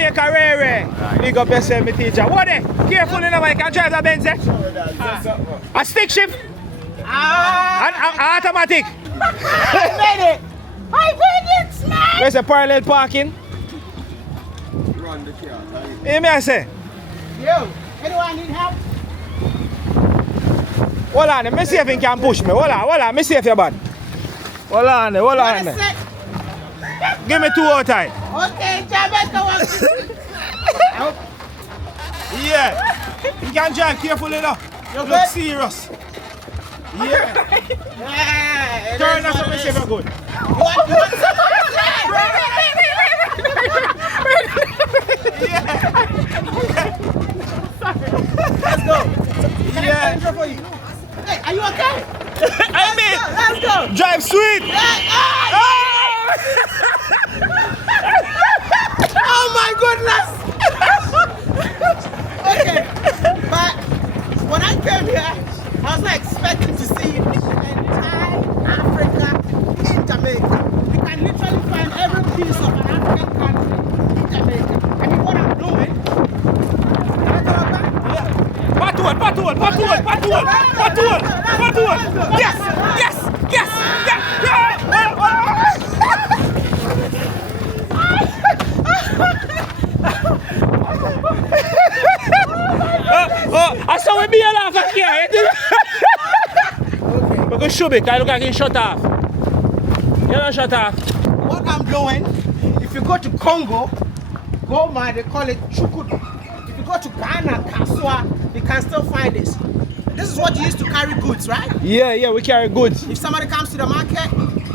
Jamaica Rare. Big up yourself, my teacher. What there? Careful in the way, can drive the Benz. A stick shift? An automatic. I made it, man. Where's the parallel parking? Run the car. Hear me I say? Yo, anyone need help? Hold on, let me see if he can push me. Hold on, let me see if you're bad. Hold on. Give me 2 more time. Okay, Jamaica was. Yeah. You can drive carefully now. You look serious. Yeah. Turn us up and see if you're good. Let's go. Yeah. For you. Hey, are you okay? Let's go. Drive sweet. Oh my goodness. Okay, but when I came here, I was not expecting to see entire Africa in Jamaica. You can literally find every piece of an African country in Jamaica. I mean, what I'm doing. Patool. Yes. I saw we be a laugh at here. We're going to show it. I look like you shut off. You don't shut off. What I'm doing, if you go to Congo, Goma, they call it Chukudu. If you go to Ghana, Kaswa, you can still find this. This is what you use to carry goods, right? Yeah, we carry goods. If somebody comes to the market,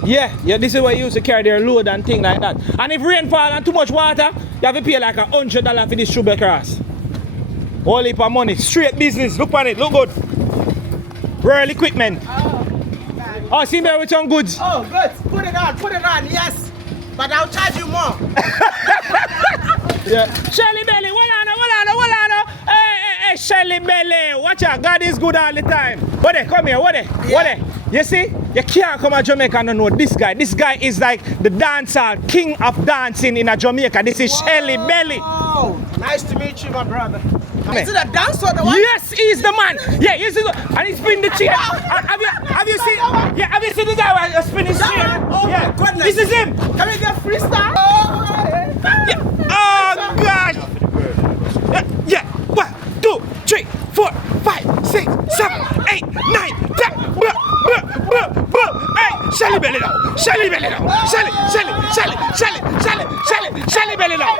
Yeah, this is what you use to carry their load and things like that. And if rain fall and too much water, you have to pay like $100 for this sugar cross. Whole heap of money. Straight business. Look on it. Look good. Real equipment. Oh, see me with some goods. oh, good. Put it on, yes. But I'll charge you more. Yeah. Shelly Belly, hold on. Hey, Shelly Belly. Watch out. God is good all the time. What come here, what? You see? You can't come to Jamaica and know this guy. This guy is like the dancer, king of dancing in Jamaica. This is Shelly Belly. Oh, nice to meet you, my brother. Is it a dancer or the one? Yes, he's the man. Yeah, he's the and he's spinning the chair. Have you seen? Yeah, have you seen the guy who spinning his chair? Oh yeah. my goodness. This is him. Can we get freestyle? Yeah. Oh gosh. Yeah. 1, 2, 3, 4, 5, 6, 7, 8, 9, 10. Hey, Shelly Belly now. Shelly Belly now. Shelly Belly now.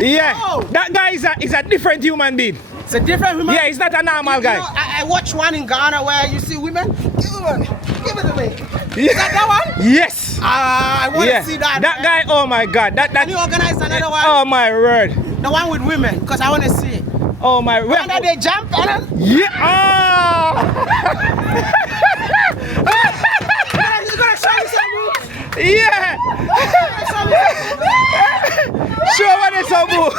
Yeah, that guy is a different human being. It's a different human. Yeah, he's not a normal guy. Know, I watched one in Ghana where you see women. Give it away. Is that one? Yes. I want to see that. That guy, oh my God. Can you organize another one? Oh my word. The one with women, because I want to see it. Oh my word. When they jump on them? Yeah. You gotta show me some moves. Yeah. Show what is up, boo.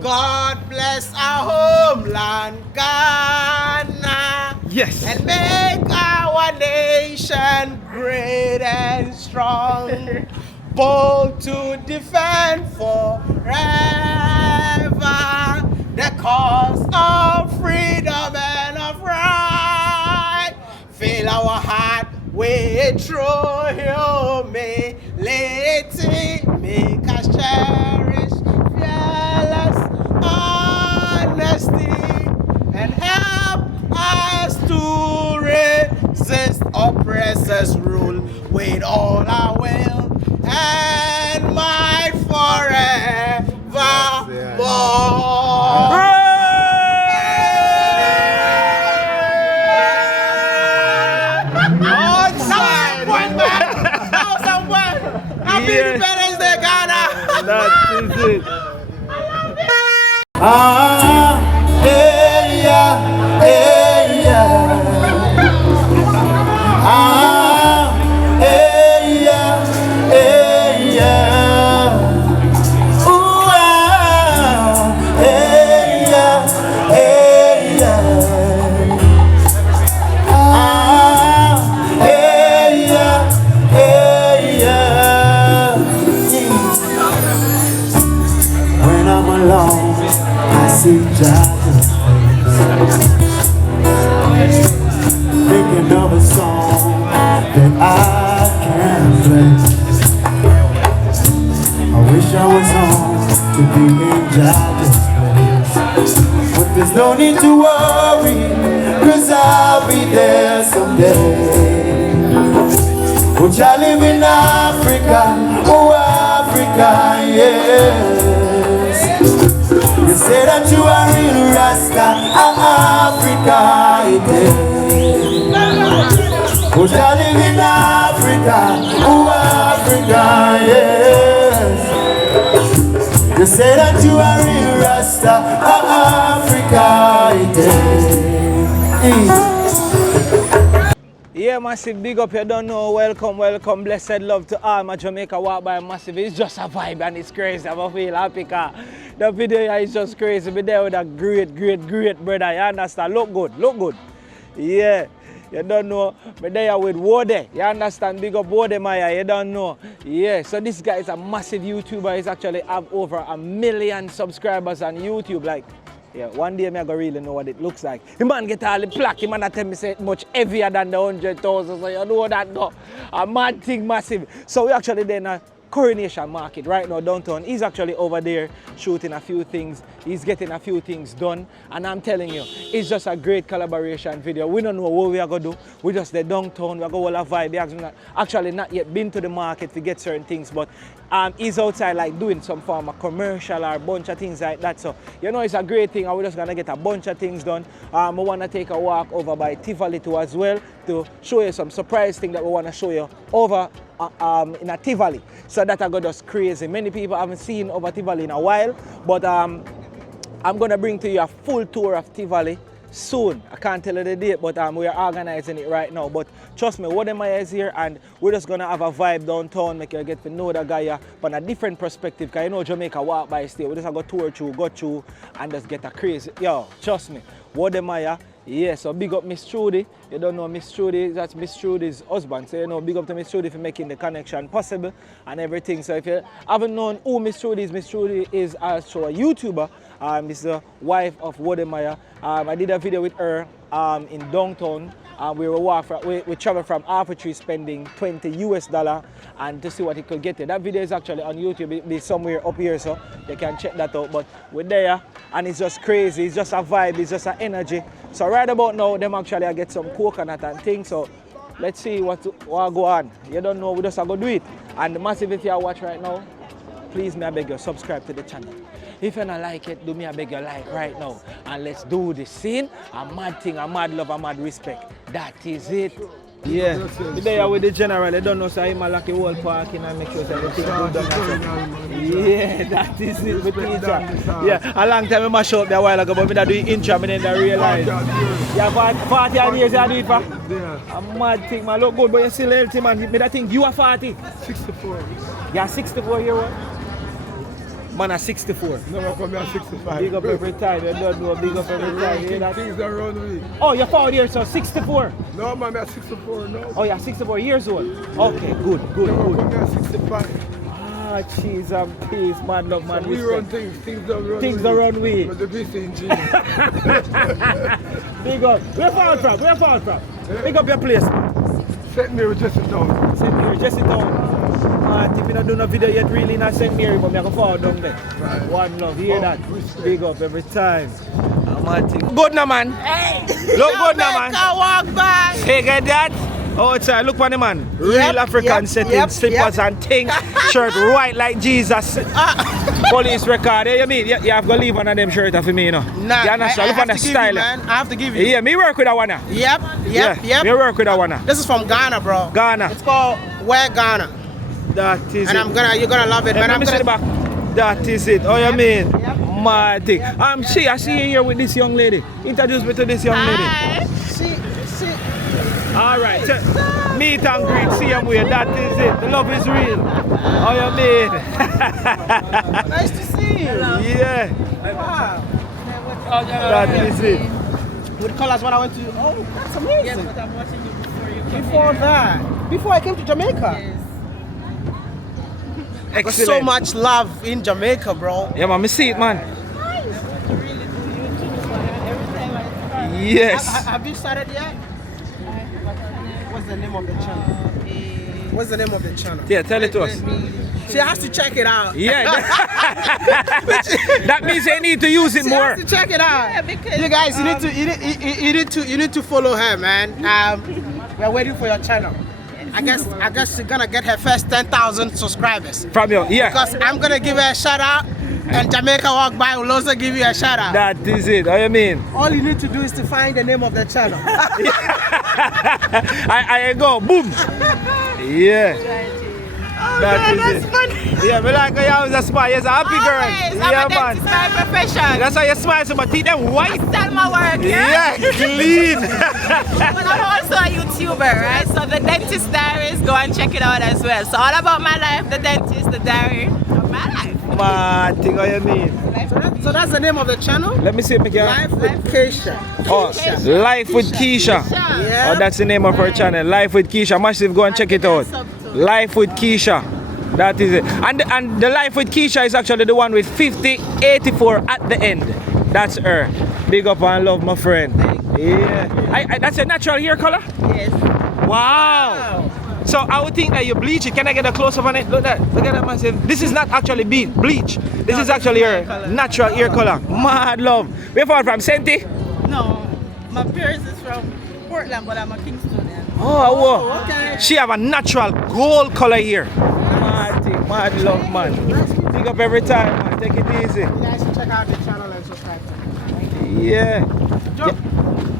God bless our homeland, Ghana. Yes. And make our nation great and strong. Bold to defend forever the cause of freedom and of right. Fill our heart with true humility. Make us cherish fearless honesty and help us to resist oppressors' rule with all our will and might forevermore. Independence Day, Ghana. That is it. alone, I see Jack's face. Thinking of a song that I can play. I wish I was home to be in Jack's place. But there's no need to worry, 'cause I'll be there someday. Which I live in Africa, oh Africa, yes. You say that you are real Rasta, Africa, yes. Which I live in Africa, oh Africa, yes. You say that you are real Rasta, Africa, yes. Yeah, massive, big up, you don't know, welcome, blessed love to all my Jamaica walk by massive. It's just a vibe and it's crazy. I feel happy because the video here is just crazy. Be there with a great brother, you understand? Look good. Yeah, you don't know, be there with WODE, you understand? Big up WODE, Maya, you don't know. Yeah, so this guy is a massive YouTuber. He's actually have over 1 million subscribers on YouTube. Like, yeah, one day I go really know what it looks like. The man get all the plaque, the man tell me say it much heavier than the 100,000, so you know that go. A mad thing, massive. So we actually there in a Coronation Market right now downtown. He's actually over there shooting a few things. He's getting a few things done. And I'm telling you, it's just a great collaboration video. We don't know what we are going to do. We just there downtown, we are going to have a vibe. He actually not yet been to the market to get certain things, but he's outside like doing some form of commercial or a bunch of things like that. So, you know, it's a great thing and we're just going to get a bunch of things done. We want to take a walk over by Tivoli too as well to show you some surprise thing that we want to show you over in a Tivoli. So that I got us crazy. Many people haven't seen over Tivoli in a while, but I'm going to bring to you a full tour of Tivoli soon. I can't tell you the date, but we are organizing it right now. But trust me, Wodemaya is here and we're just going to have a vibe downtown, make you get to know the guy from a different perspective. Because you know Jamaica walk by stay. We just go tour through, go through and just get a crazy. Yo, trust me, Wodemaya. Yeah, so big up Miss Trudy. You don't know Miss Trudy, that's Miss Trudy's husband. So you know, big up to Miss Trudy for making the connection possible and everything. So if you haven't known who Miss Trudy is also a YouTuber. This is the wife of Wodemaya. I did a video with her in downtown. We traveled from Half Tree spending $20 US and to see what he could get there. That video is actually on YouTube. It'll be somewhere up here, so you can check that out. But we're there and it's just crazy. It's just a vibe, it's just an energy. So right about now, them actually I get some coconut and things. So let's see what go on. You don't know, we just go do it. And massive, if you watch right now, please may I beg you, subscribe to the channel. If you don't like it, do me a beg you like right now. And let's do this scene. A mad thing, a mad love, a mad respect. That is it. Yeah. Today with the general, they don't know so I'm like a whole parking and make sure everything good. Yeah, that is it with teacher. Yeah, a long time I mash up there a while ago, but I do intro and then I realize. Yeah, 40 years I do it for. Yeah. A mad thing, man. Look good, but you still healthy, man. Me that thing, you are 40. 64. Yeah, 64 year old. Man, I'm 64. No, for me, I'm 65. Big up every time. You don't know, big up every time. You things around me. Oh, you're 40 years old, 64. No, man, I'm 64, no. Oh, you're 64 years old. Okay, good. No, for me, I'm 65. Ah, cheese and peace, man, love, man. So we run things don't run. Things don't run we. But the beast in G. Big up. Where fall from? Yeah. Big up your place. St. Mary, Jesse Town. St. Mary, Jesse Town. If you don't do no video yet, really not St. Mary, but I can follow down there. Right. One love, hear that? Respect. Big up every time. Good now, man. Hey! Look good now, man. Walk by. Hey, get that? Outside, look for the man. Real African setting, slippers and things. Shirt white like Jesus. Police record. Hey, you mean you have to leave one of them shirts for me, you know? Nah, you understand? Look at the style. I have to give you. Yeah, me work with that one. Yep. Me work with that one. This is from Ghana, bro. Ghana. It's called Where Ghana. That is and it. You're gonna love it, man. Let me see the back. That is it. Oh, you mean? Yep. Mad thing. I see you here with this young lady. Introduce me to this young lady. Hi. She. All right. Meet and greet, see him with. That is it. The love is real. Oh, you mean? Nice to see you. Yeah. Wow. That is it. With the colors when I went to. Oh, that's amazing. Yes, but I'm watching you before you came Before here. that. Before I came to Jamaica. Yes. There's so Excellent. much love in Jamaica, bro. Yeah, man, me see it, man. Yes. Have you started yet? What's the name of the channel? What's the name of the channel? Yeah, tell it to us. She has to check it out. Yeah. That means they need to use it She more. has to check it out. Yeah, because, you guys, you need to follow her, man. We're waiting for your channel. I guess she's gonna get her first 10,000 subscribers. From you, yeah. Because I'm gonna give her a shout out, and Jamaica Walk By will also give you a shout out. That is it. What you mean? All you need to do is to find the name of the channel. I go boom. Yeah. oh That man, is that's it. funny. Yeah, me like how you always a smile. You're a happy girl. Always, Yeah, I'm a man. dentist by profession. That's why you smile so my teeth them white. Sell my work, Yeah, clean. But I'm also a YouTuber, right? So the Dentist Diaries, go and check it out as well. So all about my life, the dentist, the diary of my life. Man, think what you mean. So that's the name of the channel? Let me see if I can. Life with Keisha. Oh, Life with Keisha. Yeah. Oh, that's the name of her channel. Life with Keisha. Massive, go and check it out. Life with Keisha. That is it. And the Life with Keisha is actually the one with 5084 at the end. That's her. Big up and love, my friend. Yeah. That's a natural hair color? Yes. Wow. So I would think that you bleach it. Can I get a close up on it? Look at that massive. This is not actually bleach. This is actually her natural hair color. Mad love. Where from Senti? No, my parents is from Portland, but I'm a Kingstonian. Oh, wow. Okay. She have a natural gold color here. Mad love, man. Pick up every time, man. Take it easy. You guys should check out the channel and subscribe to me. Yeah.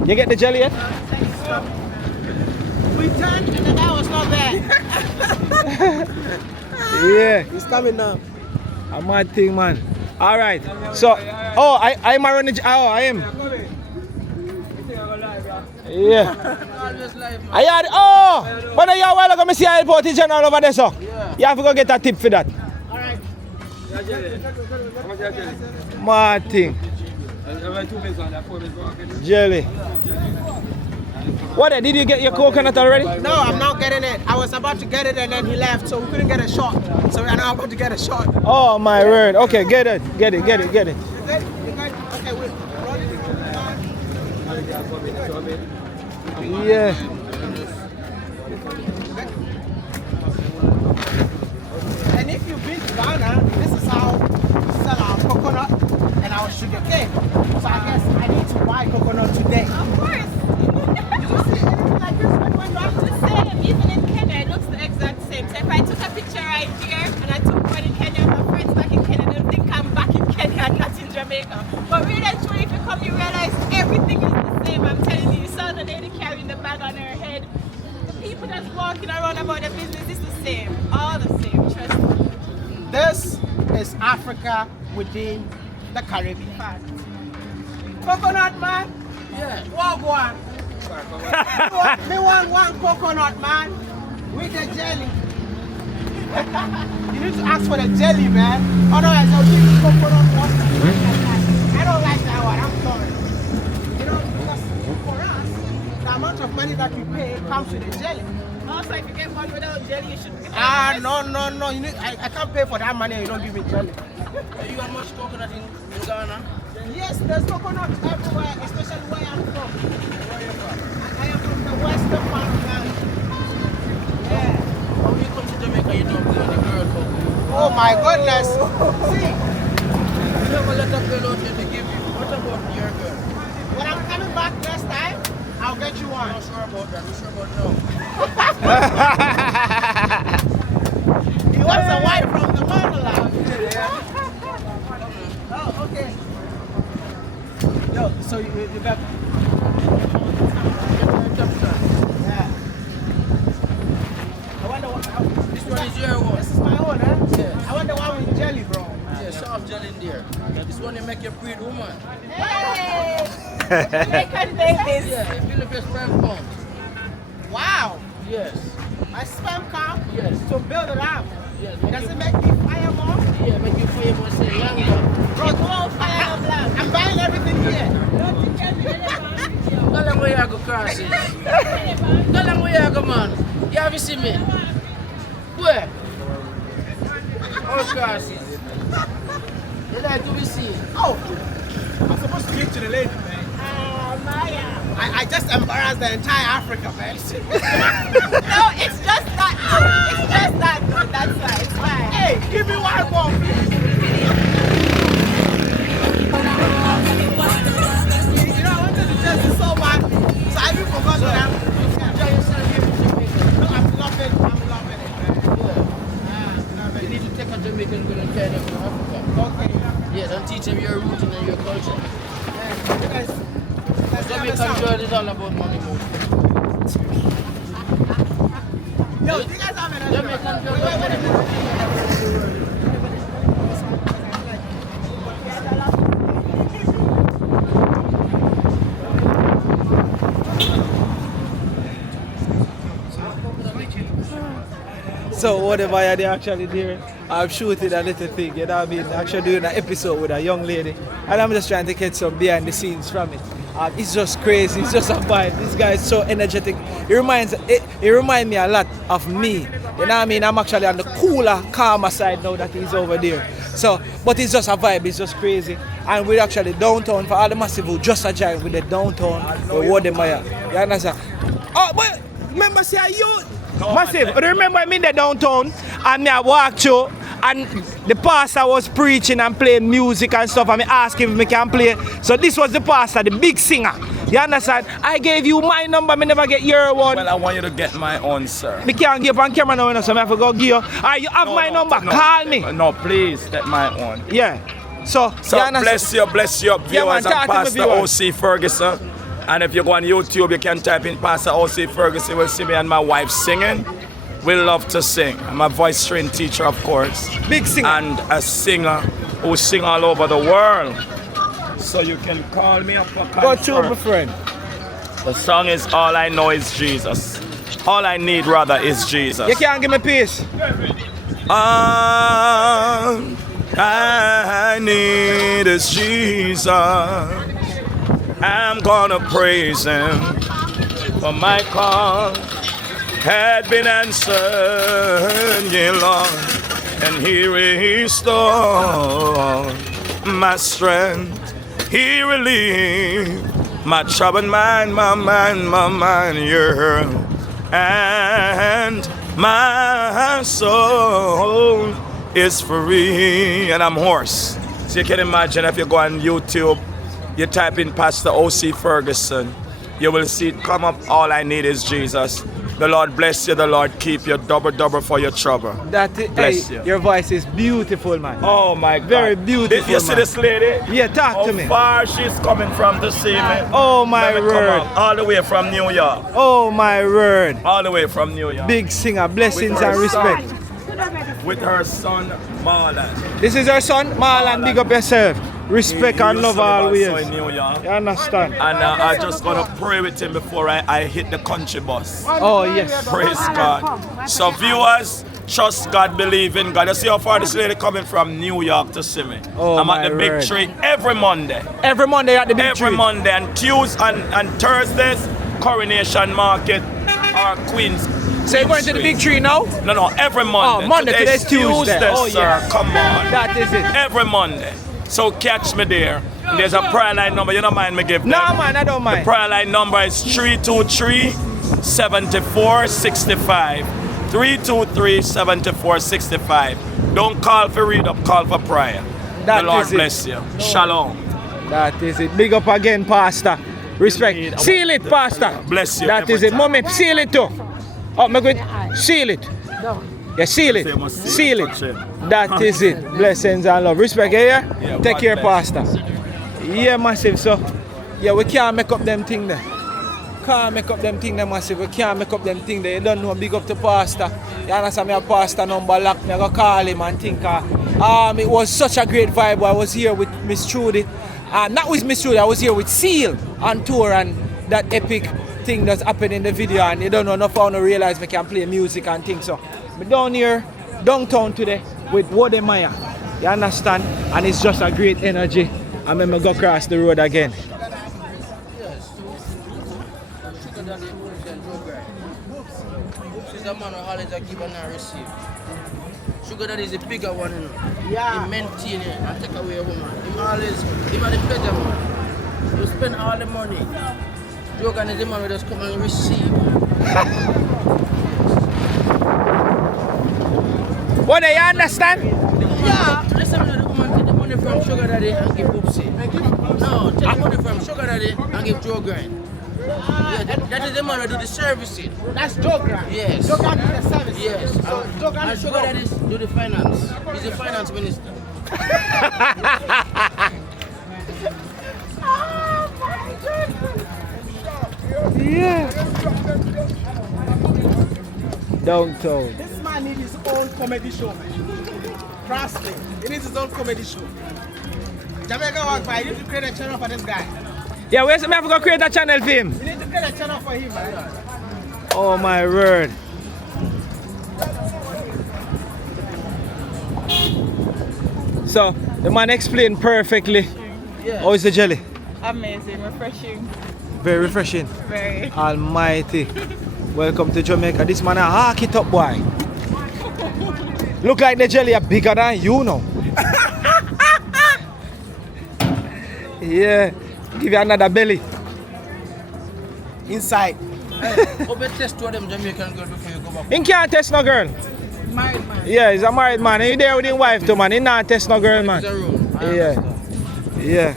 You get the jelly yet? We turned and the guy was not there. Yeah. He's coming now. A mad thing, man. All right. So, oh, I'm around the. Oh, I am. Yeah. I had. Oh, when you while ago, I see I report the general over there, so you have to go get a tip for that. All right. Mad thing. Jelly. What? Did you get your coconut already? No, I'm not getting it. I was about to get it and then he left, so we couldn't get a shot. So we're now about to get a shot. Oh my word. Okay, get it. Get it. You good? Okay, wait. Yeah. And if you've been to Ghana, this is how we sell our coconut and our sugar cane. So I guess I need to buy coconut today. Of course. Did you see anything like this when you went back? The same, even in Kenya, it looks the exact same. So if I took a picture right here and I took one in Kenya, my friends back in Kenya, they'll think I'm back in Kenya and not in Jamaica. But really and truly, if you come, you realize everything is the same. I'm telling you, you saw the lady carrying the bag on her head. The people that's walking around about the business is the same. All the same, trust me. This is Africa within the Caribbean. Coconut man? Yeah. Walk one. Me want one coconut man with the jelly. You need to ask for the jelly, man. Otherwise, I'll give you coconut water. I don't like that one. I'm sorry. You know, because for us, the amount of money that we pay comes with the jelly. Also, if you get one without jelly, you should get No. You need, I can't pay for that money and you don't give me jelly. You got much coconut in Ghana? Yes, there's coconut everywhere, especially where I'm from. Where are you from? I am from the western part of Ghana. Yeah. When you come to Jamaica, you don't play the girl coconut. Oh my goodness. See, You never let a girl out here to give you. What about your girl? when I'm coming back next time, I'll get you one. I'm not sure about that. I'm sure about no. He wants a wife from the motherland. Oh, okay. Yo, so you got. Yeah. I wonder what. This one is your one. This is my own, eh? Yes. I wonder why with jelly, bro. Yeah, soft gel in there. This one you make you breed woman. Hey! Jamaican babies. Yeah, you feel the best sperm count. Wow. Yes. My sperm count Yes. to build it up. Yes. Does it make me fire more? Yeah, make you feel more say longer. Bro, I'm buying everything here. Go long way you go cross it. Go long way you go, man. You have to see me. Where? All crosses. They like to be seen. Oh, I'm supposed to speak to the lady, man. Maya. I just embarrassed the entire Africa, man. No, it's just that good. It's just that good. That's why. It's fine. Hey, give me one more, please. You know, I wanted to test you so much, so I even forgot what I'm. No, I'm loving it, man. You need to take a Jamaican girl and carry them to Africa. Okay. Yes, and teach them your rooting and your culture. You guys, Jamaican girl is all about money move. yo, you guys have another Jamaican girl is all about money. So whatever they actually doing, I'm shooting a little thing, you know what I mean? Actually doing an episode with a young lady, and I'm just trying to get some behind the scenes from it. It's just crazy, it's just a vibe. This guy is so energetic. It reminds me a lot of me. You know what I mean? I'm actually on the cooler, calmer side now that he's over there. So, but it's just a vibe, it's just crazy. And we're actually downtown for all the massive who just a giant with the downtown, with WODE. You understand? Oh, but remember, say you. Massive, remember I'm in the downtown and I walked through and the pastor was preaching and playing music and stuff and I asked him if I can play. So this was the pastor, the big singer. You understand? I gave you my number, I never get your one. Well, I want you to get my own, sir. I can't give on camera now, so I have to go give you. You have my number, call me. No, please, get my own. Yeah. So bless you, viewers. Yeah, man, I'm Pastor O.C. Ferguson. And if you go on YouTube, you can type in Pastor O.C. Ferguson. You will see me and my wife singing. We love to sing. I'm a voice trained teacher, of course. Big singer. And a singer who sing all over the world. So you can call me up for go to my friend. The song is All I Know Is Jesus. All I need, rather, is Jesus. You can't give me peace. All I need is Jesus. I'm gonna praise him, for my call had been answered, yeah, Lord, and he restored my strength. He relieved my troubled mind, yeah, and my soul is free, and I'm hoarse. So you can imagine if you go on YouTube, you type in Pastor O.C. Ferguson, you will see it come up, All I Need Is Jesus. The Lord bless you, the Lord keep you, double for your trouble. Bless you. Your voice is beautiful, man. Oh my God. Very beautiful, Did you see this lady? Yeah, talk to me. How far she's coming from to see me? Oh my Let me word. come up, all the way from New York. Oh my word. All the way from New York. Big singer, blessings With her and respect. With her son, Marlon. This is her son, Marlon. Big up yourself. Respect and love always. In New York. You understand? And I just gonna pray with him before I hit the country bus. Oh yes. Praise God. So viewers, trust God, believe in God. You see how far this lady coming from New York to see me. Oh, I'm at the my Big word. Tree every Monday. Every Monday at the Big Tree. Every Monday and Tuesday and Thursdays, Coronation Market or Queens. So you're going to the Big Tree now? No, every Monday. Oh, Monday, today's Tuesday. Oh, sir. yeah. Come on. That is it. Every Monday. So catch me there. There's a prayer line number. You don't mind me give them? No, man, I don't mind. The prayer line number is 323-7465. 323-7465. Don't call for read up, call for prayer. That the Lord is it. bless you. Shalom. That is it. Big up again, Pastor. Respect. Seal it, Pastor. Bless you. That is it. Mommy, seal it too. Oh, my good. Seal it. Yeah, seal it. Seal it. That is it. Blessings and love. Respect, yeah? Take care, Pastor. Yeah, massive. So, yeah, we can't make up them thing there. Can't make up them thing there, massive. We can't make up them thing there. You don't know, big up to Pastor. You understand, me a Pastor number lock. Me go call him and think. It was such a great vibe. I was here with Miss Trudy. Not with Miss Trudy, I was here with Seal on tour and that epic thing that's happened in the video, and you don't know enough how to realize we can play music and things. So I'm down here, downtown today with WODE Maya. You understand? And it's just a great energy. And then I go across the road again. Yes. Sugar daddy, books and drug guy. Books is a man who always give and not receive. sugar daddy is the bigger one, you know. Yeah. He maintain it and take away a woman. He always, he had the pleasure, man. You spend all the money. Jogan is the man who just come and receive. What do you understand? Yeah. Listen, the woman take the money from sugar daddy and give Poopsie. No, take the money from sugar daddy and give Joe Grind. Yeah, that is the man who do the servicing. That's Jogan. Yes. Jogan is the service. Yes. So Jogan And is sugar daddy do the finance. He's the finance minister. Yeah. Downtown. This man needs his own comedy show, man. Trust me. He needs his own comedy show. Jamaica walk by, you need to create a channel for this guy. Yeah, where's me have to go create a channel for him? You need to create a channel for him, man. Oh my word. So the man explained perfectly. Yeah. How is the jelly? Amazing, refreshing, Very refreshing. very. Almighty. Welcome to Jamaica. This man a hawk it up, boy. Look like the jelly are bigger than you know. Yeah. Give you another belly. Inside. Go bet test two of them Jamaican girls before you go back. He can't test no girl. Married man. Yeah, he's a married man. He there with his wife too, man. He not test no girl, man. It's a rule. I Yeah. understand. Yeah.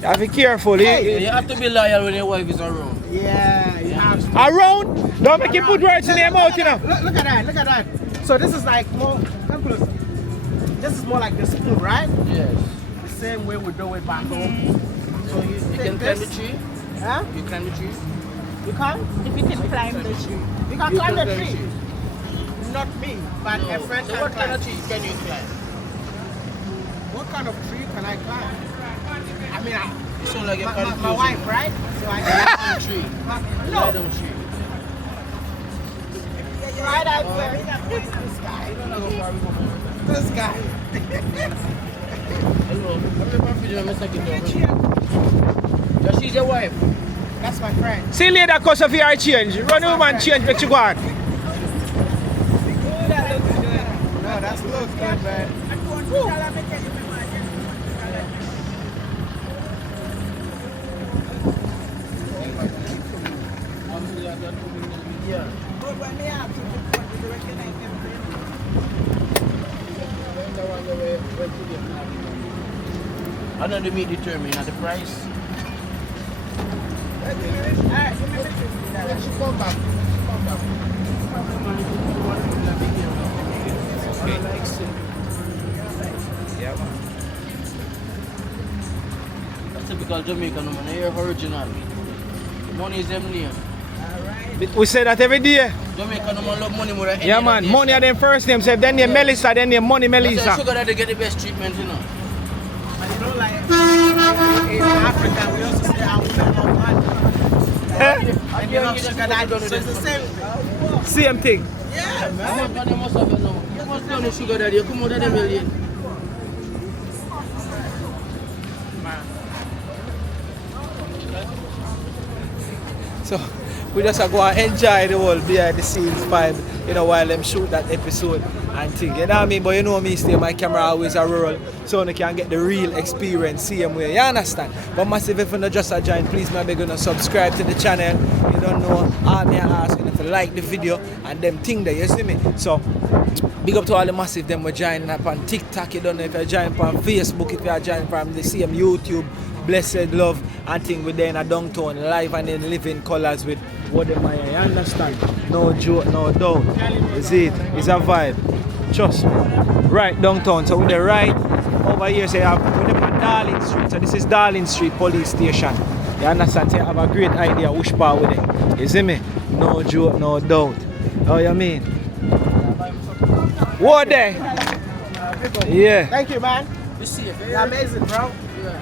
You have to be careful. Yeah, you have to be loyal when your wife is around. Yeah, you have to. Around? Don't make you put words in your mouth, you know. Look at that, look at that. So this is like more, come close. This is more like the spoon, right? Yes. The same way we do it back home. So you You take can climb the this. tree. Huh? You climb the tree. You can't? If you can climb the tree. You can You climb can the climb tree. Not me, but a friend So can what kind climb. of tree can you climb? What kind of tree can I climb? I mean, You sound like you're my confused. wife, right? So I Lie can. down tree. No. Lie down tree. Right out there. This guy. This guy. Hello. I'm not confused. I'm second door. Yeah, she's your wife. That's my friend. See later cause of your change. Run home and change make you go on. No, that's looks good, man. Yeah. I know the meat determine the price. She come back. Yeah, man. That's typical Jamaican woman. They're original. Money is them name. We say that every day. Jamaican woman love money more than any Yeah, other man. nation. Money are them first name. Say then name Melissa, then name Money That's why Melissa. sugar daddy get the best treatment, you know. And you know, like in Africa, we also say our women love money. And you love sugar daddy, so it's the same thing. Same thing. Yeah, Man, you must have it now. You must know the sugar daddy. You come out of the million. So we just go and enjoy the whole behind the scenes vibe, you know, while them shoot that episode and thing. You know what I mean? But you know me, stay my camera always a roll, so you can get the real experience, same way. You understand? But massive, if you're not just a join, please maybe gonna subscribe to the channel. You don't know, all me asking if you like the video and them thing there, you see me? So big up to all the massive them were joining up on TikTok. You don't know if you're joining on Facebook, if you're joining from the same YouTube. Blessed love and thing with in a downtown live and in living colors with WODE. You understand? No joke, no doubt. Is it? It's a vibe. Trust me. Right downtown. So with the right over here, say with them on Darling Street. So this is Darling Street Police Station. You understand? So you have a great idea which part with it. You see me? No joke, no doubt. How you mean? WODE. Yeah. Thank you, man. You see it, You're amazing, bro. Yeah.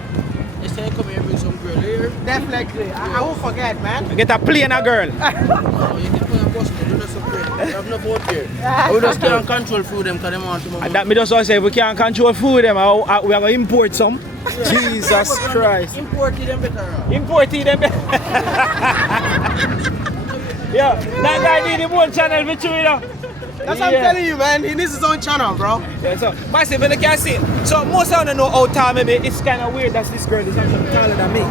They say come here and bring some girl here. Definitely. I won't forget, man. Get a plane a girl. No, you can put a bus there. Do not separate. You have no vote here. We just can't control food them because they want to And that me just want to say, if we can't control food, them, we are going to import some. Jesus Christ. Import them better. Import them. Yeah, that guy need the whole channel for you, you know. That's what I'm telling you, man. He needs his own channel, bro. Yeah, so, massive, and you can see. So, most of them know how tall maybe. It's kind of weird that this girl is actually taller than me.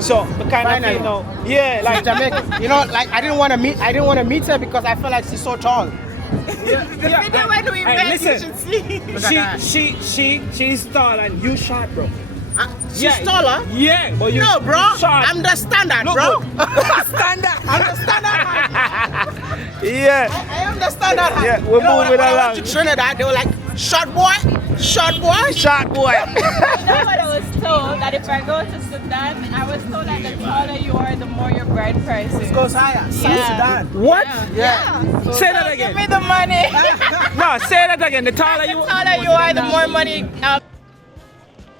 So, the kind of thing, you know, yeah, like Jamaica. You know, like I didn't want to meet her because I felt like she's so tall. yeah, Video when we met, you should see. She's tall and you short, bro. She's taller? Yeah, but you No, bro. short. I'm the standard, Look bro. Standard. I'm the standard height. Yeah. I am the standard height. Yeah, we're moving when I along. went to Trinidad, they were like, short boy, short boy. Short boy. You know what I was told? That if I go to Sudan, I was told that the taller you are, the more your bride price is. Goes higher. Yeah. What? Yeah. Say that Give again. me the money. No, say that again. The taller The you taller you are, the more money.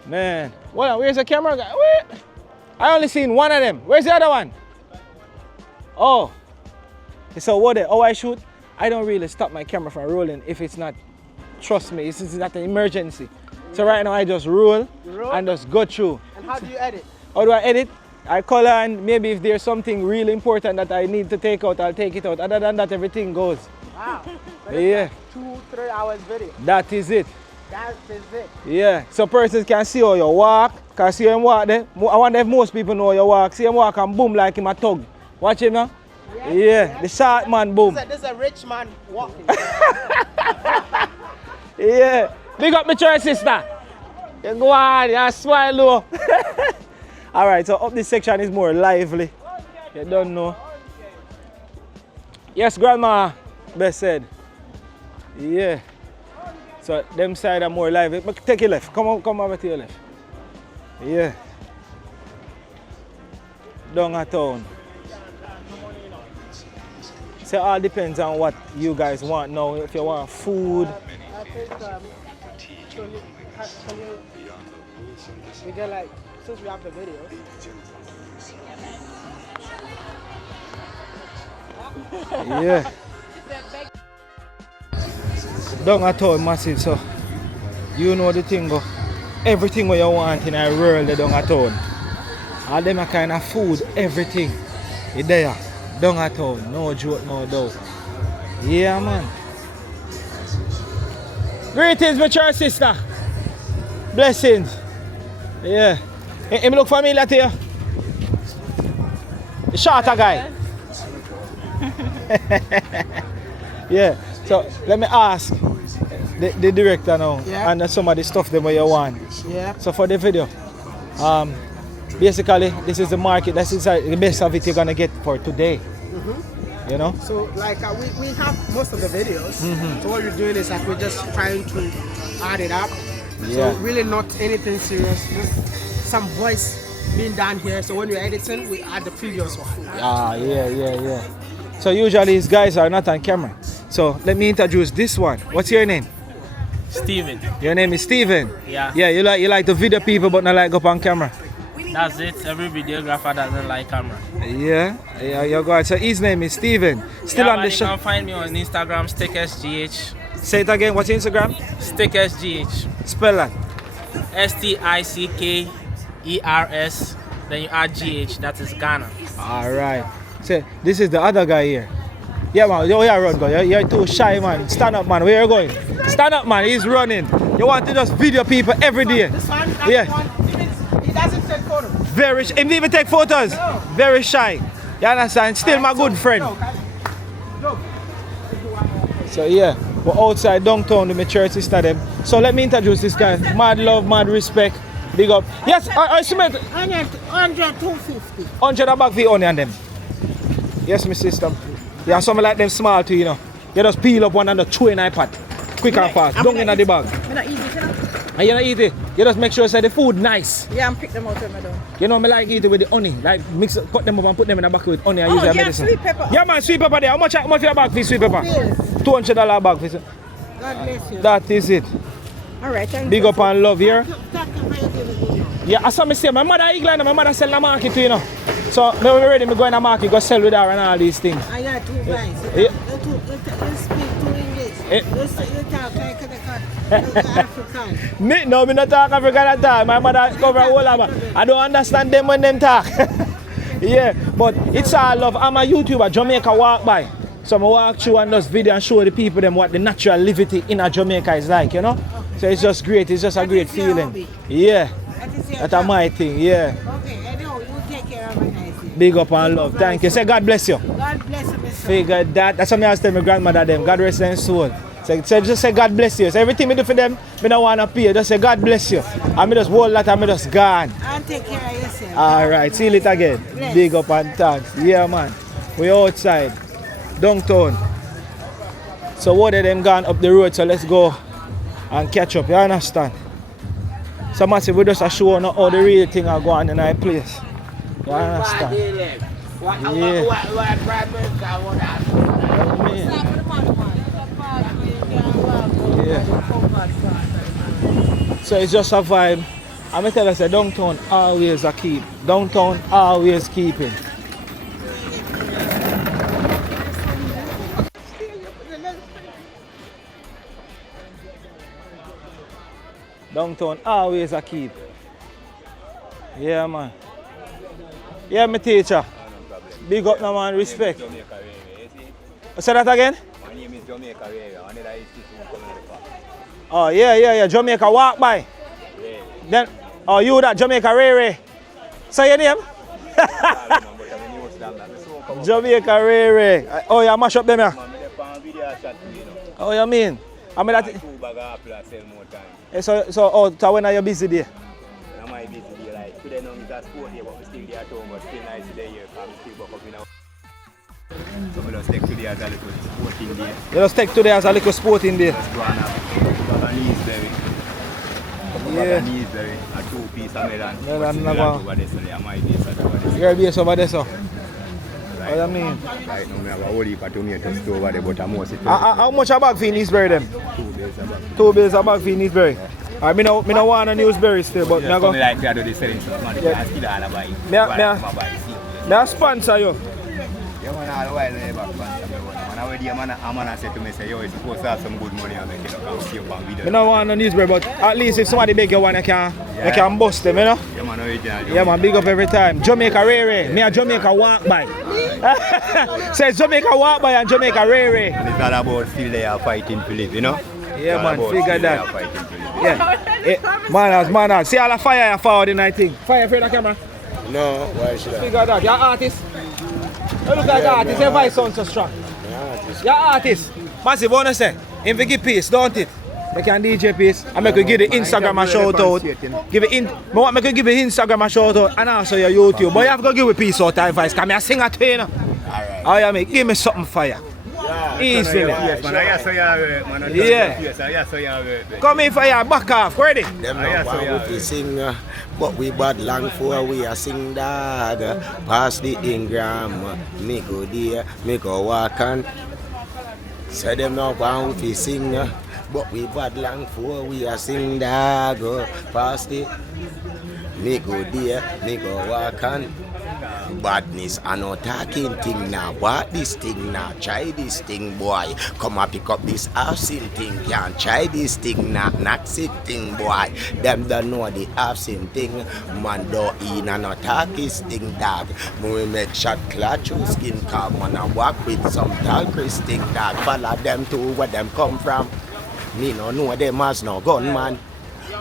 Man. Hold on, where's the camera guy? Where? I only seen one of them. Where's the other one? Oh. So what? How I shoot? I don't really stop my camera from rolling if it's not, trust me, this is not an emergency. So right now I just roll and just go through. And how do you edit? How do I edit? I color and maybe if there's something really important that I need to take out, I'll take it out. Other than that, everything goes. Wow. Yeah, 2-3 hours video. that is it. That is it. Yeah, so persons can see how you walk, can see him walk there. I wonder if most people know how you walk. See him walk and boom like him a tug. Watch him now. Yeah, the short man boom. This is a rich man walking. Yeah, big up my church sister. You go on, you smile low. Alright, so up this section is more lively. You don't know. Yes, grandma, best said. Yeah. So them side are more lively. But take your left. Come over to your left. Yeah. Down at town. So it all depends on what you guys want now. If you want food. I think we get like, since we have the videos. Yeah. Down at town massive, so you know the thing go. Everything what you want in a world down at town. All them a kind of food, everything. It's there. Down at town. No joke, no doubt. Yeah man. Greetings, my church sister. Blessings. Yeah. Him look familiar to you? The shorter guy. Yeah. So let me ask the director now and some of the stuff them where you want. Yeah. So for the video, basically this is the market. That's inside the best of it you're gonna get for today. You know. So like we have most of the videos. So what we're doing is like we're just trying to add it up. Yeah. So really not anything serious. Just some voice being done here. So when we're editing, we add the previous one. Ah, yeah. So usually these guys are not on camera. So let me introduce this one. What's your name? Steven. Your name is Steven. Yeah. Yeah, you like to video people but not like up on camera. That's it. Every videographer doesn't like camera. Yeah, you're good. So his name is Steven. Still Yeah, on the you show. can find me on Instagram, StickSGH. Say it again. What's your Instagram? StickSGH. Spell that. STICKERS. Then you add GH. That is Ghana. All right. So this is the other guy here. Yeah, man. Where you run, go? You're too shy, man. Stand up, man. Where you going? Stand up, man. He's running. You want to just video people every day. This one, Yeah. he doesn't take photos. Very. He didn't even take photos. No. Very shy. You understand? Still my good friend. So yeah, we're outside downtown with my church sister them. So let me introduce this guy. Mad love, mad respect. Big up. Yes, I submit 100, 250. 100 a bag for you and them. Yes, my sister. Yeah, something like them small too, you know. You just peel up one and just throw in iPad. Quick and fast. Don't in the bag. I'm not eat it, you know? And you don't eat it. You just make sure say the food nice. Yeah, I'm pick them out when I don't. You know, me like eat it with the honey. Like mix it, cut them up and put them in the bag with honey and use their yeah, medicine. sweet pepper. Yeah, man, sweet pepper there. How much your bag for sweet pepper? Yes. $200 bag for it. God bless you. That is it. All right, thank Big you. up and love here. Yeah, as I say, my mother England, my mother sell in the market too, you know. So when we're ready, we go in the market, go sell with her and all these things. I got two guys. Yeah. You speak two English. Eh. You talk like African. Me not talk African at all. My mother cover all of them. I don't understand them when them talk. Yeah, but it's all love. I'm a YouTuber, Jamaica walk by. So I walk through and just video and show the people them what the natural livity in Jamaica is like, you know? So it's just great, it's just a great feeling. Yeah. That's my thing, yeah. Okay, I know. You take care of it nicely. Big up and love. Thank you. Say God bless you. God bless you, Mr. Figure that. That's what I always tell my grandmother them. God rest their soul. So just say God bless you. So everything I do for them, I don't want to pay. Just say God bless you. And I just hold that and I just gone. And take care of yourself. Alright, see you later again. Bless. Big up and thanks. Yeah man. We outside. Downtown. So what of them gone up the road, so let's go and catch up. You understand? So massive, we just show on how the real thing are going in our place. You understand? Yeah. Yeah. So it's just a vibe. I'm gonna tell us that downtown always a keep. Downtown always keeping. Downtown always a keep. Yeah man. Yeah, my teacher. Big up now man, respect. Say that again? My name is Jamaica. Oh yeah. Jamaica walk by. Then you that Jamaica Ray. Say your name? Jamaica Ray. Oh you mash up them here. Oh you mean? I mean that. So when are you busy there? Am I busy there? Like today now is a sport day, but we still there at home, but still nice today here, because we still back up in our. So we just take today as a little sporting day. You just take today as a little sporting day. Let's go and have a kneesberry. Yeah. Kneesberry, a 2-piece of melon. Melon, over there, so I might be over there. You're base over there, so. Right. What do you mean? Right now, I have a whole heap of tomatoes store over there, but I'm mostly. How much a bag for Newsberry them? 2 days a bag. 2 days a bag for Newsberry. I don't want a Newsberry still, but I go. Like I do the selling stuff, man. I still all buy. Me sponsor you. Yeah, man, all the while I sponsor me. Man, already a man said to me, say, yo, you're supposed to have some good money and make it look see you on video. I don't want a Newsberry, but at least if somebody beg you one, you can bust them, you know? Yeah, man, original. Yeah, man, big up every time. Jamaica Ray. Me and Jamaica walk by. Says Jamaica walk by and Jamaica Ray. And it's all about still they are fighting to live, you know? Yeah, man, figure that. Yeah. Manners. See all the fire you forward in I think. Fire for the camera? No, why should I? Figure that. You're artist. You look like an artist. Your voice sounds so strong. You're artist. Massive, what you say? If you give peace, don't it? They can DJ piece. I make you give the Instagram a shout out. Give it in. But make you give the Instagram a shout out and also your YouTube. But you have to give a piece out of voice. Come here, sing at you. Alright. Oh yeah, give me something fire. Easily. Yes, man. I saw you, man. Yeah. I saw you. Come in for your back off. Ready? Them not want we sing, but we bad long for we a sing dog. Pass the Ingram, me go there, me go walk on. Say them not want we sing, but we bad long for we a sing dog. Pass the, me go there, me go walk on. Badness and no talking thing now. What this thing now? Try this thing, boy. Come and pick up this half-sin thing. Can't try this thing now. Knock it thing, boy. Them don't know the half-sin thing. Man don't eat and no talk this thing, dog. When we make shot clutch your skin car, man, I walk with some tall Chris thing, dog. Follow them to where them come from. Me no know them as no gunman.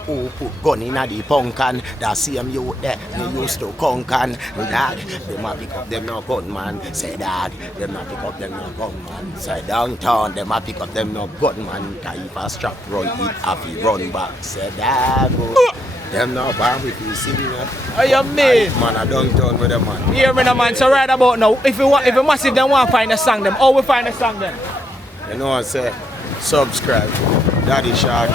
Who put gun in the punkan? That same you there, they used to conkan. Dad, them a pick up them no gunman. Say dad, them a pick up them no gunman. Say downtown, them a pick up them no gunman. If a strap run, it have to run back. Say dad, them no bomb if you sing. Oh you mean? Man, I downtown with them man. Hear me now man, so right about now, if you massive them want to find a song them, how we find a song them? You know what I say? Subscribe. Daddy Shark.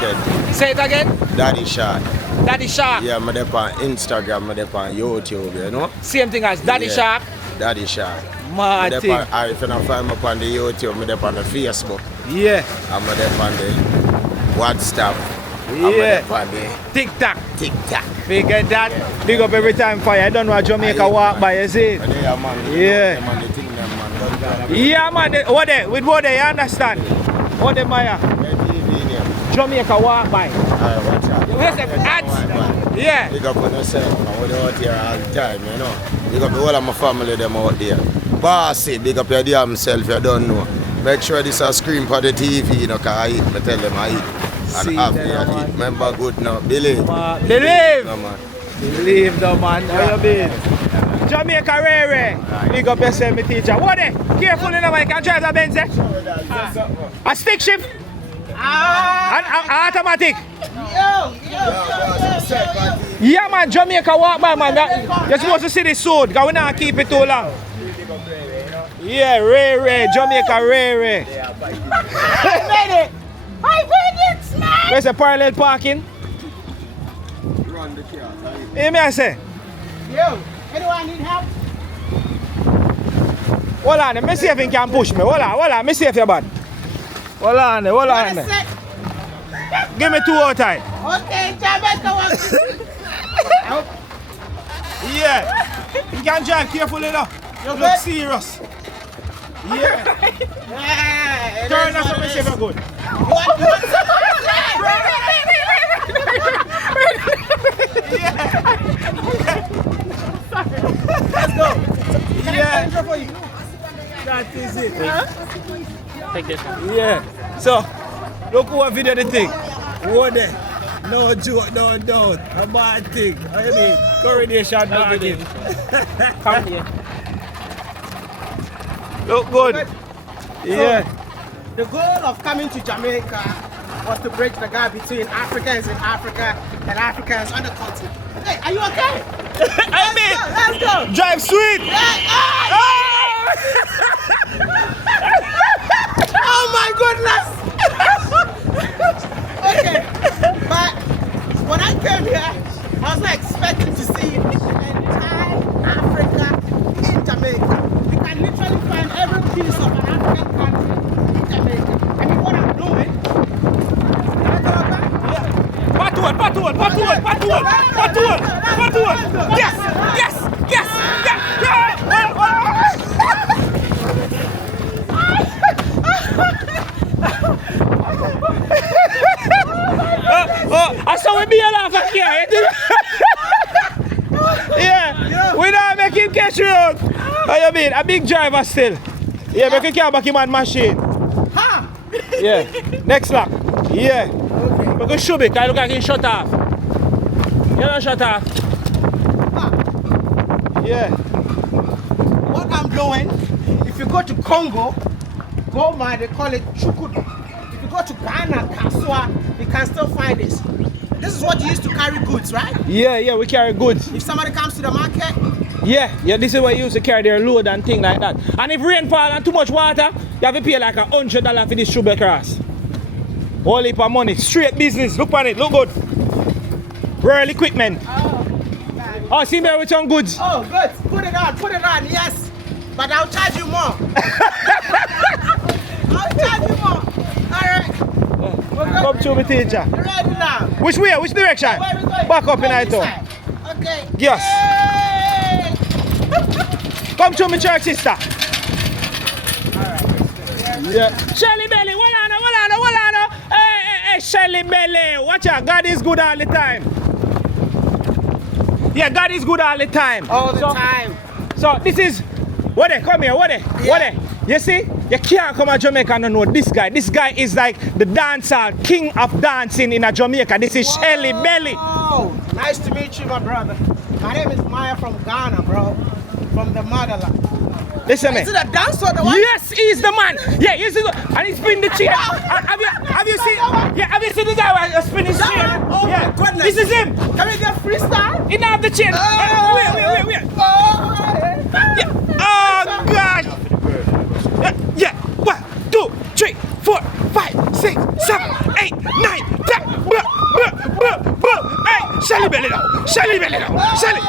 Say it again? Daddy Shark. Daddy Shark? Yeah, I'm there on Instagram, I'm there on YouTube, you know? Same thing as Daddy Shark? Daddy Shark. Mad thing. If you don't find me on the YouTube, I'm there on the Facebook. Yeah. I'm there on the WhatsApp. Yeah. I'm there on the TikTok. TikTok. Big get that. Yeah. Big up every time for you. I don't know what Jamaica walk by, you see? Yeah, man. Yeah. Yeah, man. WODE. With WODE, you understand? WODE Maya. Jamaica walk by. Alright, watch out. Where's the ads? Yeah. Big up on yourself. I'm out here all the time, you know. Big up the whole of my family them out there. Bossy, big up your damn self, you don't know. Make sure this a screen for the TV, you know, cause I eat, I tell them I eat. And See happy them, I eat. Remember good now, believe. Believe! No, man. Believe the man, how you been? Jamaica Rere, big up yourself, my teacher. WODE, careful in the way, can drive the Benz, eh? A stick shift? An automatic? Yeah man, Jamaica walk by man, you're supposed to see this soon, because we not keep it too long. Yeah, Rere, Jamaica Rere. I made it! I made it, man! Where's the parallel parking? Hear me I say? Yo, anyone need help? Hold on, let me see if he can push me. Hold on, let me see if you're bad. Hold on. Give me 2 out time. Okay, Jamaica wants Yeah. You can drive carefully now. You look serious. Yeah. Turn us up and see if you're good. Let's go. Yeah. For you. That is it. Take this one. Yeah. So, look what video the thing. WODE. No joke, no doubt. A bad thing. I mean, coronation market. Come here. Look good. Yeah. The goal of coming to Jamaica was to bridge the gap between Africans in Africa and Africans on the continent. Hey, are you okay? Let's go. Drive sweet. Oh my goodness. Okay, but when I came here, I was not expecting to see entire Africa in Jamaica. You can literally find every piece of an African country in Jamaica. I mean, what I'm doing. Patool. Yes. I saw we be a laugh at here. Yeah, we don't make him catch road. How you mean? A big driver still. Yeah, make him carry back him on machine. Huh? Yeah, next lap. Yeah. We can shoot it, because look like he shut off. You don't shut off. Yeah. What I'm doing, if you go to Congo, Goma, they call it Chukudu. If you go to Ghana, Kaswa, you can still find this. This is what you use to carry goods, right? Yeah, we carry goods. If somebody comes to the market, Yeah, this is what you use to carry their load and things like that. And if rain fall and too much water, you have to pay like $100 for this sugar cross. Whole heap of money, straight business. Look on it, look good. Rural equipment. Oh, see me with some goods. oh, good. Put it on, yes. But I'll charge you more. I'll charge you more. All right. Come to me, teacher. You ready now? Which way? Which direction? Where we going? Back up in Go I this town. side. Okay. Yes. Yay! Come to me, church sister. Yeah. Shelly Belly, hold on. Hey, Shelly Belly, watch out. God is good all the time. Yeah, God is good all the time. All the time. So this is WODE, come here, WODE. You see, you can't come to Jamaica and know this guy. This guy is like the dancer, king of dancing in Jamaica. This is Shelly Belly. Oh, nice to meet you, my brother. My name is Maya from Ghana, bro. From the motherland. Listen, man. Is it a dancer? The one? Yes, he's the man. Yeah, he's the and he's spinning the chair. Have you seen? Yeah, have you seen the guy who's spinning his chair? Oh yeah. my goodness. This is him. Can we get freestyle? He don't have the chair. Wait. Yeah. Oh gosh. Yeah. 1, 2, 3, 4, 5, 6, 7, 8, 9, 10. Hey, Shelly Belly now. Shelly Belly now. Shelly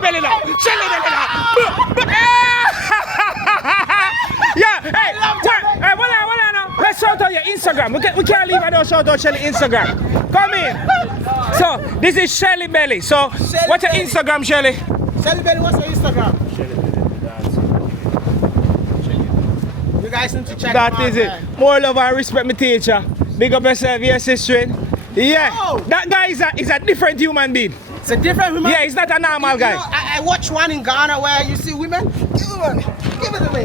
Belly now. Yeah. Hey, what now? Let's shout out your Instagram. We can't leave without shout out Shelly Instagram. Come in. So this is Shelly Belly. So what's your Instagram, Shelly? Shelly Belly, what's your Instagram? You guys need to check That him out, is it. man. More love and respect, my teacher. Big up yourself, your sister. Yeah, Oh. that guy is a different human being. It's a different woman. Yeah, he's not a normal guy. You know, I watched one in Ghana where you see women. Give it to me.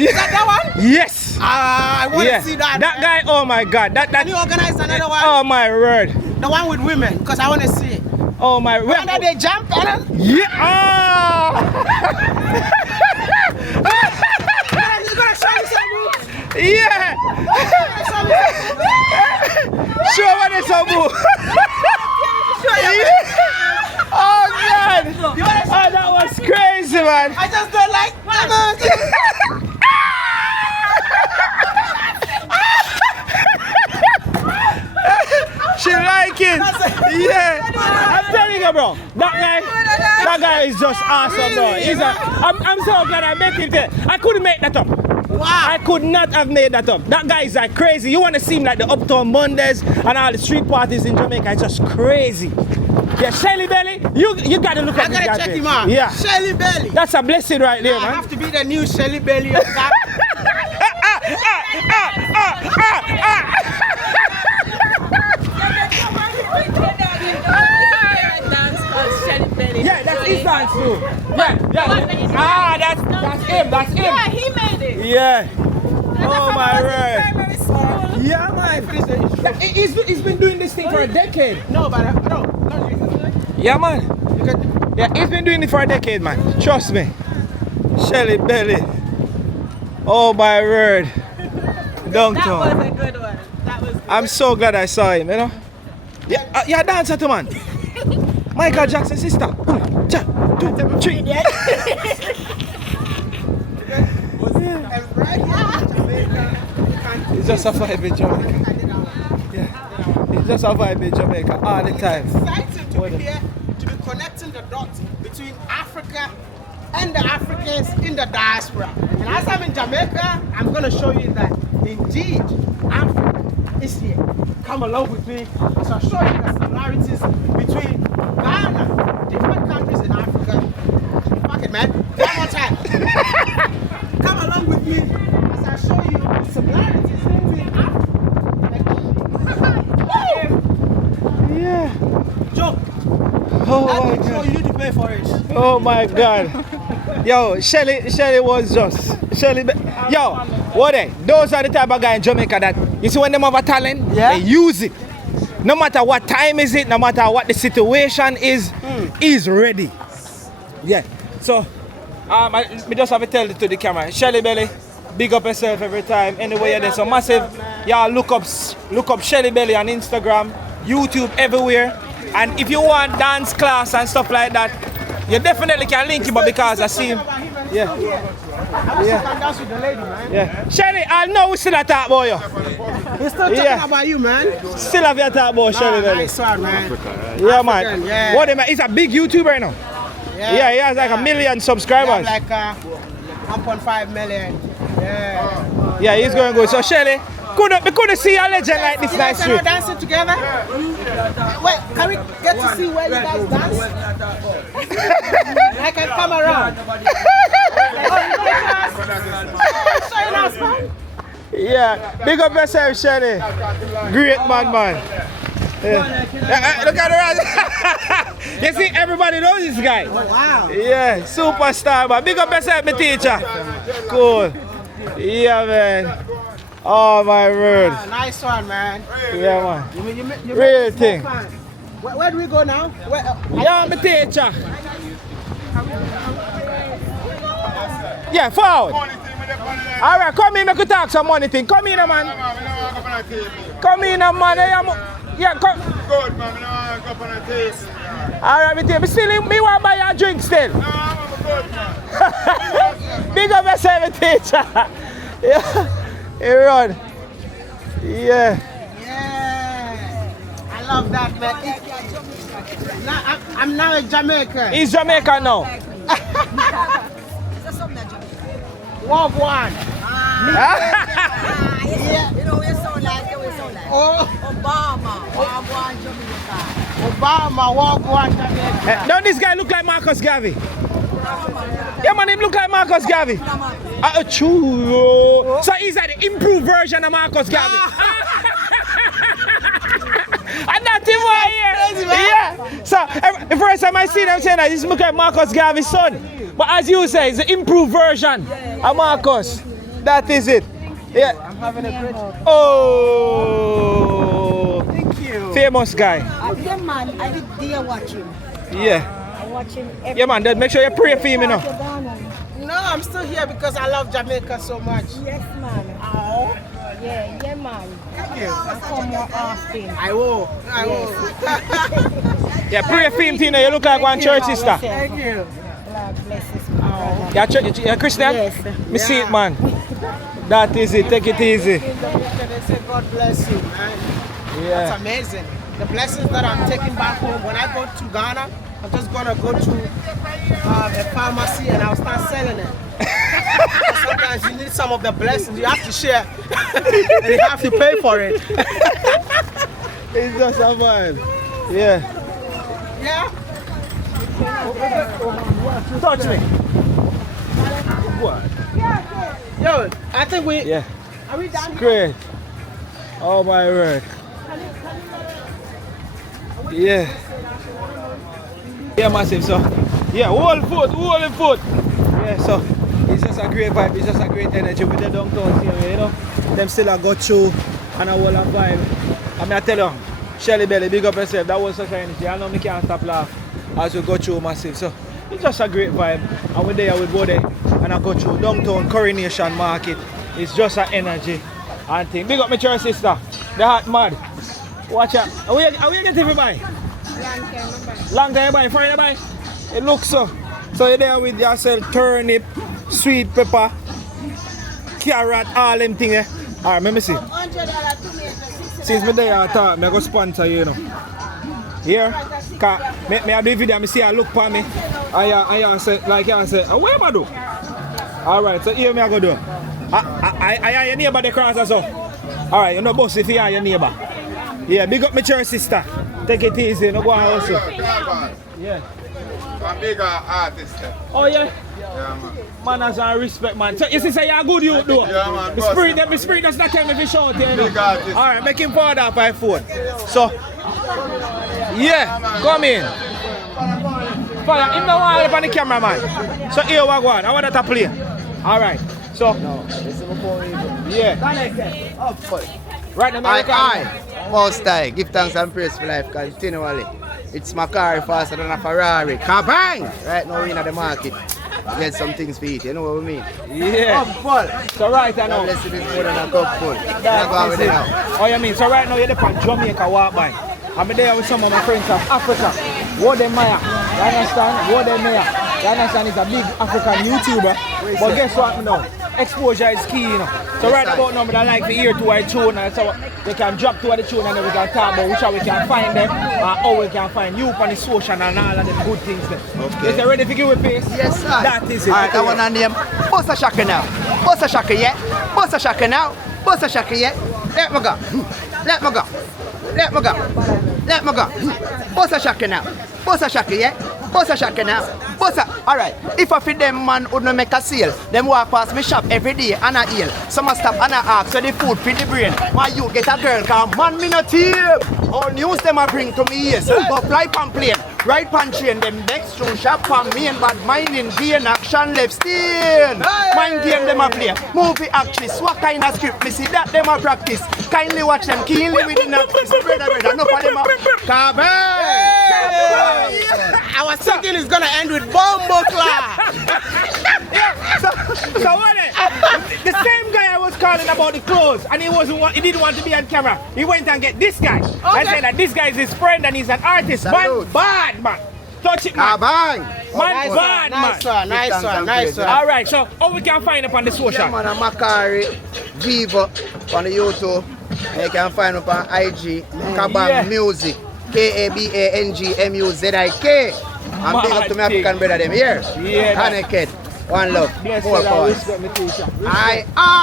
Is that one? Yes. I want to see that. That guy, oh my God. Can you organize another one? Oh my word. The one with women, because I want to see it. Oh my word. When they jump on them? Yeah. You gotta show me some moves. Yeah. Show what it's a move. Oh God. Oh, that was crazy, man. I just don't like. She like it. Yeah. I'm telling you, bro. That guy is just awesome, bro. I'm so glad I met him there. I couldn't make that up. Wow. I could not have made that up. That guy is like crazy. You want to see him like the Uptown Mondays and all the street parties in Jamaica. It's just crazy. Yeah, Shelly Belly, you gotta look at this guy. I gotta check him out. Yeah. Shelly Belly. That's a blessing right there, man. I have to be the new Shelly Belly. Yeah, that's his dance too. Yeah. That's him. Yeah, he made it. Yeah. Oh my word. Yeah, man. He's been doing this thing for a decade. No. Yeah, man. Yeah, he's been doing it for a decade, man. Trust me. Shelly Belly. Oh my word. That was a good one. That was good. I'm so glad I saw him, you know. Yeah, dancer too, man. Michael Jackson's sister. 1, 2, 3. It's just a vibe in Jamaica. Yeah. It's just a vibe in Jamaica all the time. Excited to be here, to be connecting the dots between Africa and the Africans in the diaspora. And as I'm in Jamaica, I'm going to show you that indeed Africa is here. Come along with me as I show you the similarities between Ghana, different countries in Africa. Fuck it, man. One more time. Come along with me as I show you the similarities between Africa. Yeah. Joe. Oh my So God. you need to pay for it. Oh my God. Yo, Shelly was just. Yo, WODE, those are the type of guys in Jamaica that, you see when they have a talent, they use it. No matter what time is it, no matter what the situation is, he's ready. Yeah. So, I just have to tell it to the camera. Shelly Belly, big up yourself every time. Anyway, you're there. So massive. Y'all look up Shelly Belly on Instagram, YouTube, everywhere. And if you want dance class and stuff like that, you definitely can link him up because I see him. Yeah. Yeah. Shelly, I know we still talk about you. We're still talking about you, man. Still have your talk about Shelly Belly. Nice one, man. Yeah, man. Yeah. What, man? He's a big YouTuber now. Yeah, he has like 1 million subscribers. Like 1.5 million. Yeah. Yeah, he's going good. So Shelly, we couldn't see a legend like this nice street. street. Dancing together? Wait, can we get to see where you guys dance? I can come around. Yeah, big up yourself, Shelly. Great man. Yeah. Look at the You see, everybody knows this guy. Oh, wow. Yeah, superstar, man. Big up yourself, my teacher. Cool. Yeah, man. Oh, my word. Nice one, man. Yeah, man. You Real thing. Where do we go now? Yeah, my teacher. Yeah, forward. All right, come in, make you talk some money thing. Come in, man. Come in, man. Yeah, come. Good, man. I go up on a taste. All right, me still, me want to buy a drink still. No, I'm good, man. Big up yourself, teacher. Yeah, you run. Yeah. I love that, man. I'm now in Jamaica. He's Jamaica now. Walk one. Yeah. You know, we sound like. Oh. Obama, walk one Jamaica. Obama, walk one Jamaica. Don't this guy look like Marcus Garvey? Yeah, man, him look like Marcus Garvey. True. So he's like the improved version of Marcus Garvey. And that's him right here. Yeah. So the first time time I see them saying that this is Marcus Garvey's son. But as you say, it's the improved version of Marcus. That is it. Yeah. I'm having a great. Oh. Thank you. Famous guy. Yeah, man, I did dear watch him. Yeah. I watch him every Yeah, man. Make sure you pray for him, you know. No, I'm still here because I love Jamaica so much. Yes, man. Oh. Yeah, man. Thank you. I come more often. I will. I will. Yeah, pray for him, Tina. You look like one church sister. Thank you. Lord bless his brother. Yeah, Christian? Yes. Me see it, man. That is it. Take it easy. They say God bless you, man. Yeah. That's amazing. The blessings that I'm taking back home. When I go to Ghana, I'm just gonna go to a pharmacy and I'll start selling it. Sometimes you need some of the blessings. You have to share, and you have to pay for it. It's just a vibe. Yeah. Yeah. Touch me. What? Yo, I think we. Yeah. Are we done? Great. Oh my word. Yeah. Yeah, massive. So, yeah, whole foot. Yeah, so it's just a great vibe. It's just a great energy with the downtown scene, you know. Them still a got through and a whole of vibe. I mean, I tell you, Shelly Belly, big up yourself. That was such an energy. I know me can't stop laugh as we go through massive. So it's just a great vibe. And we're there with WODE and I go through downtown Coronation Market. It's just an energy and thing. Big up my church sister. The hot mad. Watch out. Are we getting to buy? Long time buy. For you buy? It looks so. So you're there with yourself turnip, sweet pepper, carrot, all them things. Eh? Alright, let me see. Since me there I thought I go sponsor you, you know. Here, cause me I do video, I see I look for me. I say, like I say, where am I do? Alright, so here me I go do. I your neighbor the cross or so. Alright, you know boss if you are your neighbor. Yeah, big up my church sister. Take it easy, no go on also. Yeah. I'm a bigger artist. Oh yeah? Yeah, man. Man has a respect, man. So you see say you're good you do? Yeah, man. The spirit does not tell me if you shout here, you know. Alright, make him forward up by phone. So yeah, come in. Father, him don't want to help on the camera, man. So here we go on. I want that to play. Alright. So yeah. Right now, I most high, give thanks and praise for life continually. It's my car faster than a Ferrari. Kabang! Right now we're in the market. Get some things for eat, you know what I mean? Yeah. So right now. Let's see this more than a cup full. Oh, you mean? So right now you're from Jamaica walk by. I'm there with some of my friends from Africa. WODE Maya. You understand? WODE Maya. You understand? He's a big African YouTuber. But guess what now? Exposure is key, you know. So right about now, I like to hear to our tune, and so they can drop to the tune and then we can talk about which we can find them, how we can find you on the social and all of the good things there. Okay. Is you ready to give a pace? Yes, sir. That is it. Alright, that one on name. Bossa Shaka now. Bossa Shaka yet. Bossa Shaka now. Bossa Shaka yet. Let me go. Let me go. Let me go. Let me go. Bossa Shaka now. Bossa Shaka yet. Bossa Shaka now. Bossa. Alright. If I feed them man would not make a sale, them walk past me shop every day and I heal. Some stop and I ask so the food feed the brain. Why you get a girl come man me not here. All news them I bring to me yes. But fly pan plane, right pan train, them next to shop pan main bad mining gain action left stain. Mind game them a play. Movie actress, what kind of script me see that them a practice. Kindly watch them keenly within a brother. No for them a I was thinking it's gonna end with bombo clap. So what? The same guy I was calling about the clothes, and he didn't want to be on camera. He went and get this guy. Okay. I said that this guy is his friend and he's an artist. Man, bad man. Touch it, man. Bang. Man, bad man. Nice one. All right. So how we can find up on the social? Yeah, man, Macari, Vivo on the YouTube. And you can find up on IG. Kabang Music. KABANGMUZIK. I'm big up to my African brother them here. Yeah. Connected. One love. Bless More power.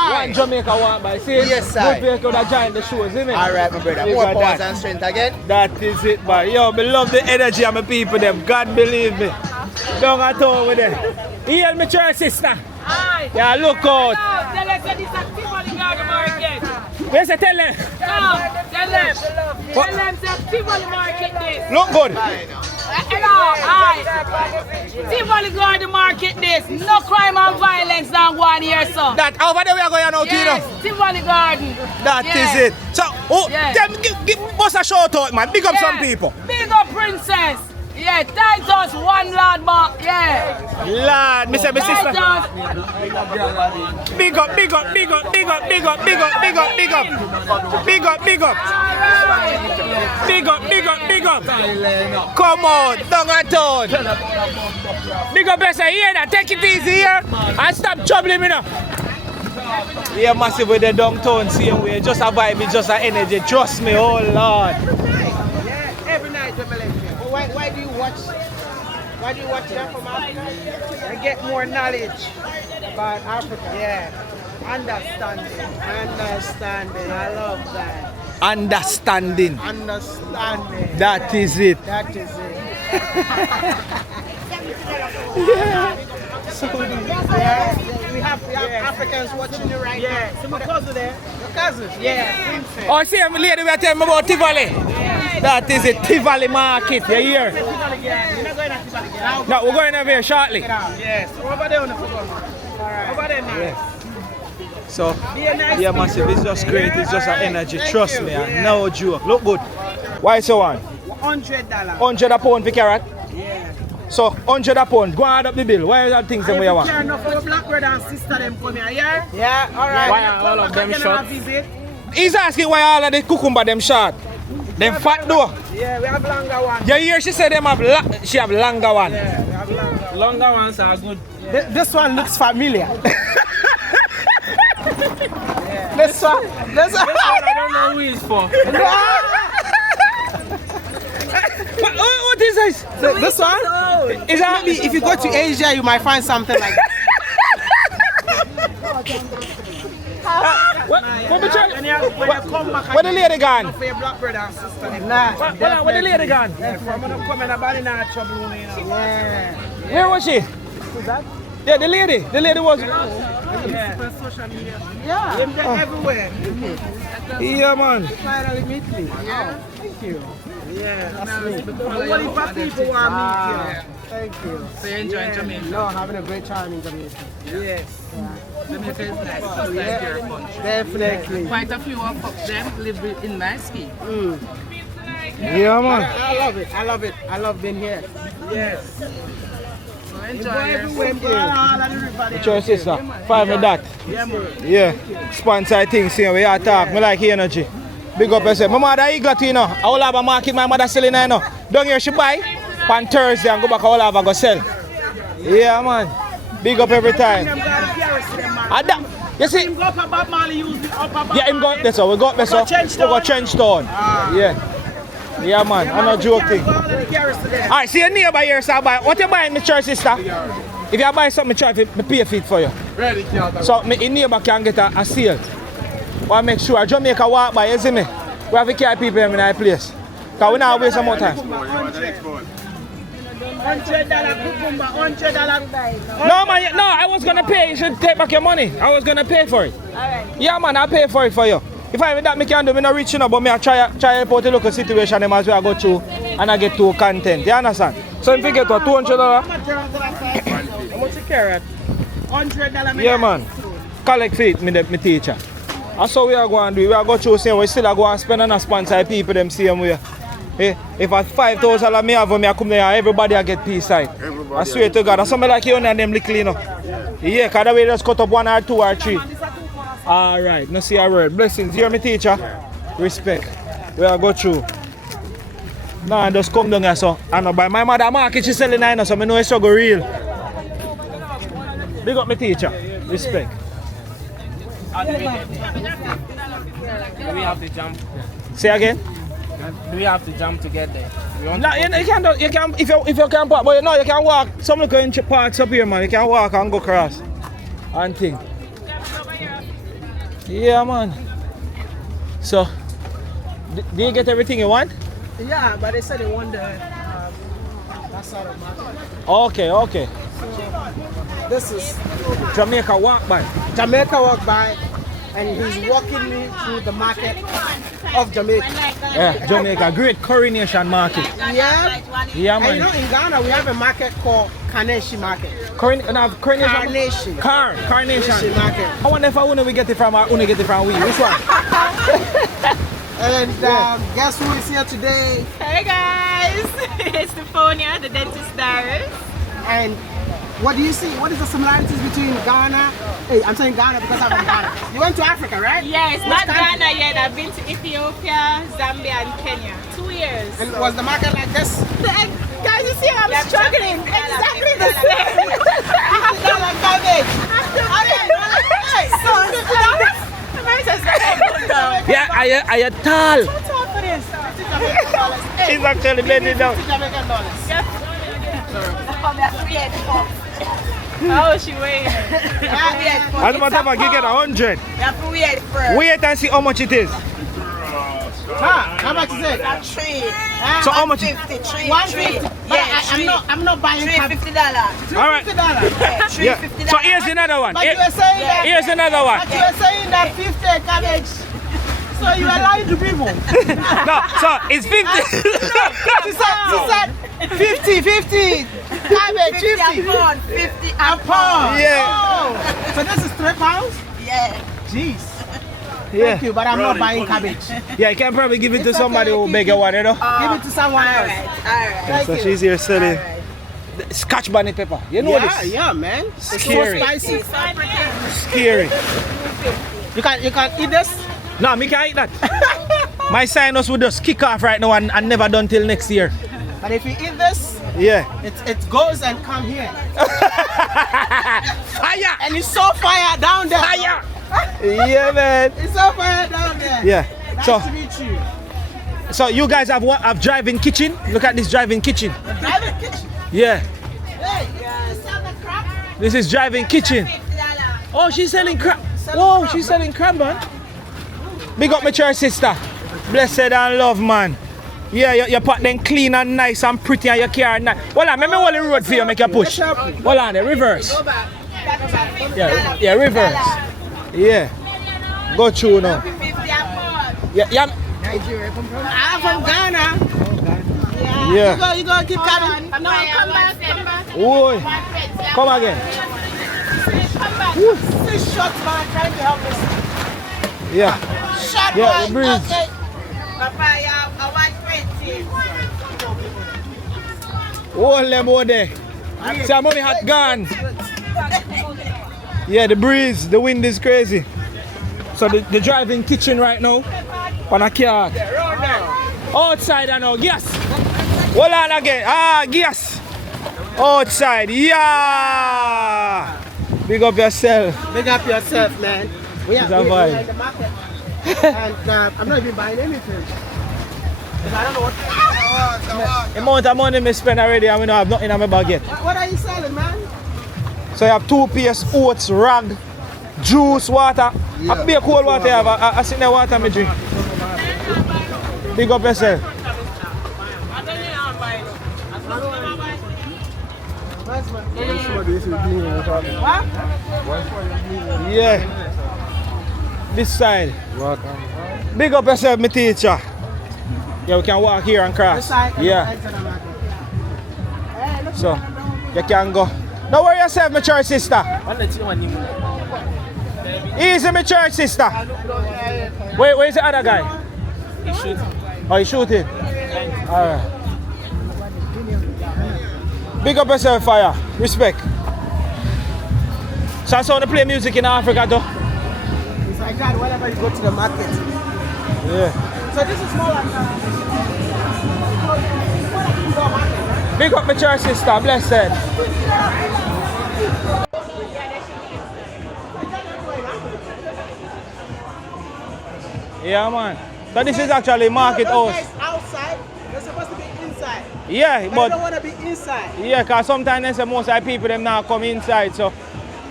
One Jamaica one by say. Yes, sir. Good people that join the shows, isn't it? Alright, my brother. More power and strength again. That is it, man. Yo, me love the energy of my people them. God believe me. Don't at all with them. Heal me church sister. Aye. Yeah, look out. Tell us that it's a Tivoli Gardens market. Where's the tell them? Tell them. Tell them it's a Tivoli market this. Look good. Hello. Tivoli Garden market this. No crime and violence down one here, sir. That over there we are going out, yes, Tivoli Garden. That is it. So, give us a shout out, man. Big up some people. Big up Princess. Yeah, Titus, one lad, but yeah. Lad, me say my sister. Big up. Come on, down and town. Big up, best hear that. Take it easy here and stop troubling me now. Yeah, massive with the downtown, same way. Just a vibe, it's just an energy. Trust me, oh Lord. Yeah, every night when I live here. Why do you watch? Why do you watch that from Africa? I get more knowledge about Africa. Yeah. Understanding. I love that. Understanding. That is it. That is it. So we have Africans watching you right now. Yeah. So my cousin there. Your cousin? Yeah. Oh, see, I'm lady we are telling me about Tivoli. That is it, Tivoli market. You hear? You're not going to Tivoli again. No, we're going over here shortly. Yes. Over there on the football. Alright. Over there now. Yeah. So, yeah, massive. It's just great. It's just an energy. Trust me. No joke. Look good. Why so on? $100. $100 a pound for carrot? Yeah. So, $100 a pound. Go and add up the bill. Why are that things that we want? I enough for your black brother and sister them come here, yeah? Yeah, alright. Why are all of them short? He's asking why all of the cucumber them short. Them fat though. Yeah, we have longer ones. You hear she said them have she have longer one. Yeah, we have longer. Longer ones are good. Yeah. This one looks familiar. This one I don't know who it's for. What is this? This one? Is that maybe if you go to Asia you might find something like that. What the lady gone? For your black brother and sister. What the lady gone? Where was she? Who's that? Yeah, the lady. The lady was. Yeah. They're everywhere. Yeah, man. Finally meet me. Yeah. Thank you. Yeah, that's me. What if people want to meet you? Thank you. So you enjoying Jamaica? No, having a great time in Jamaica. Yes. Jamaica is nice. Definitely. Quite a few of them live in my scheme. Yeah, man. I love it. I love being here. Yes. Enjoy your sister. 5 with that. Yeah. Sponsor things here. We are talk. I like energy. Big up yourself. My mother eagle to you know. I will have a market my mother selling now. Down here she buy. On Thursday and go back I will have a go sell. Yeah, man. Big up every time. You see? Yeah, him go up there, so we go up there, so we go Trenchtown. Yeah. Yeah, man. I'm not joking. Alright, see your neighbor here, so buy. What you buying, my church sister? If you buy something, try to pay for it for you. So my neighbor can get a sale. Want to make sure Jamaica walk by, you see me? We have to carry people in our place. Because we not waste some more time. $100 cucumber, $100. No, man, no, I was going to pay. You should take back your money. I was going to pay for it. Yeah, man, I'll pay for it for you. If I that, I can do. I'm not rich enough, but I try help out the local situation as well I go through and I get to content. You understand? So if you get to $200. How much a carrot? $100. Yeah, man. Collect feet, my teacher. That's how we are going to do. We are going through same. We still are going to spend on a sponsor people them same way. Hey, if at $5,000 I have when I come there, everybody I get peace side. I swear to God. And somebody like you and them little clean up. Yeah, because we just cut up 1 or 2 or 3. Alright, no see a word. Blessings. Hear me, teacher? Respect. We are go through. Nah, just come down here, so. I know by my mother market, she's selling 9, so I know it's struggle real. Big up my teacher. Respect. Do we have to jump? Say again? Do we have to jump to get there? No, you can do, you can if you can park, but you know you can walk. Some look in parks up here, man. You can walk and go across and thing. Yeah, man. So, do you get everything you want? Yeah, but they said they want the that sort of market. Okay, okay. So, this is Jamaica walk by. Jamaica walk by. and he's walking me through the market of Jamaica. Yeah, Jamaica, great coronation market. Yeah. Yeah, And man. you know, in Ghana, we have a market called Carnation Market. Coronation. Carnation. Carnation Market. I wonder if I want to get it from or only get it from we. Which one? And guess who is here today? Hey guys, it's Stephonia, the dentist diarist. And what do you see? What is the similarities between Ghana? Hey, I'm saying Ghana because I'm in Ghana. You went to Africa, right? Yeah, it's Which not country? Ghana yet. I've been to Ethiopia, Zambia, and Kenya. 2 years. And was the market like this? Guys, you see I'm struggling. Exactly the same. $50 cabbage. Yeah, I tall. What's up for this? She's actually bending down. Oh, she waiting. As a matter of fact, you get 100. You have to wait first. Wait and see how much it is. How much is it? So how much? 150. 150. Yeah, I'm not buying $350. All right. $350. Yeah. So here's another one. But you were saying that. Here's another one. But you were saying that 50 cabbage. So you are lying to people. No, so it's 50. She said 50 cabbage 50 a pound. Yeah. Oh, so this is £3? Yeah. Jeez. Yeah. Thank you, but I'm not buying cabbage. Yeah, you can probably give it to somebody who make a one, you know. Give it to someone else. Alright. So she's here selling Scotch bonnet pepper. You know Yeah, this? yeah, man. It's Scary. so spicy. Scary. You can eat this? No, me can't eat that. My sinus would just kick off right now and never done till next year. But if you eat this, Yeah. it goes and come here. Fire! And it's so fire down there. Fire! Yeah, man. It's so fire down there. Yeah. Nice So, to meet you. so you guys have drive-in kitchen? Look at this drive-in kitchen. Private kitchen. Yeah. Hey, you sell the crab? This is drive-in kitchen. Oh, she's selling crab. Whoa, she's selling crab, man. Big up my church sister. Blessed and love, man. Yeah, your pot then clean and nice and pretty and your car nice. Hold on, let me hold the road for you, make you push. Hold on, the reverse. Yeah, reverse. Yeah. Go through now. Yeah. I'm from Ghana. Yeah. You go keep coming. No, come back. Oi. Come again. This shot man trying to help us. Yeah. Shot Yeah, boy. breathe. Okay. Papaya, I want 20. Hold them over there. See how money had gone. Yeah, the breeze, the wind is crazy. So the driving kitchen right now on a car. Outside I know, gas. Hold on again. Gas. Outside, yeah. Big up yourself. Big up yourself, man. We are It's a vibe. in the market. And I'm not even buying anything. Because I don't know what. The amount of money I spend already and we don't have nothing in my bag yet. What are you selling, man? So you have toothpaste, oats, rag, juice, water. I be a cold water, I sit there water me drink. Big up yourself. Yeah. This side. Big up yourself, my teacher. Yeah, we can walk here and cross. This side. Yeah. Enter the market. So, you can go. Don't worry yourself, my church sister. Easy, my church sister. Where's the other guy? He's shooting. Oh, he's shooting? Alright. Big up yourself, fire. Respect. So I saw to play music in Africa, though. It's like that whenever you go to the market. Yeah. So this is more like Big up my church sister, blessed. Yeah, man. So this is actually market those house. guys outside, they're supposed to be inside. Yeah, But but they don't want to be inside. yeah, because sometimes they say most of the people them now come inside, so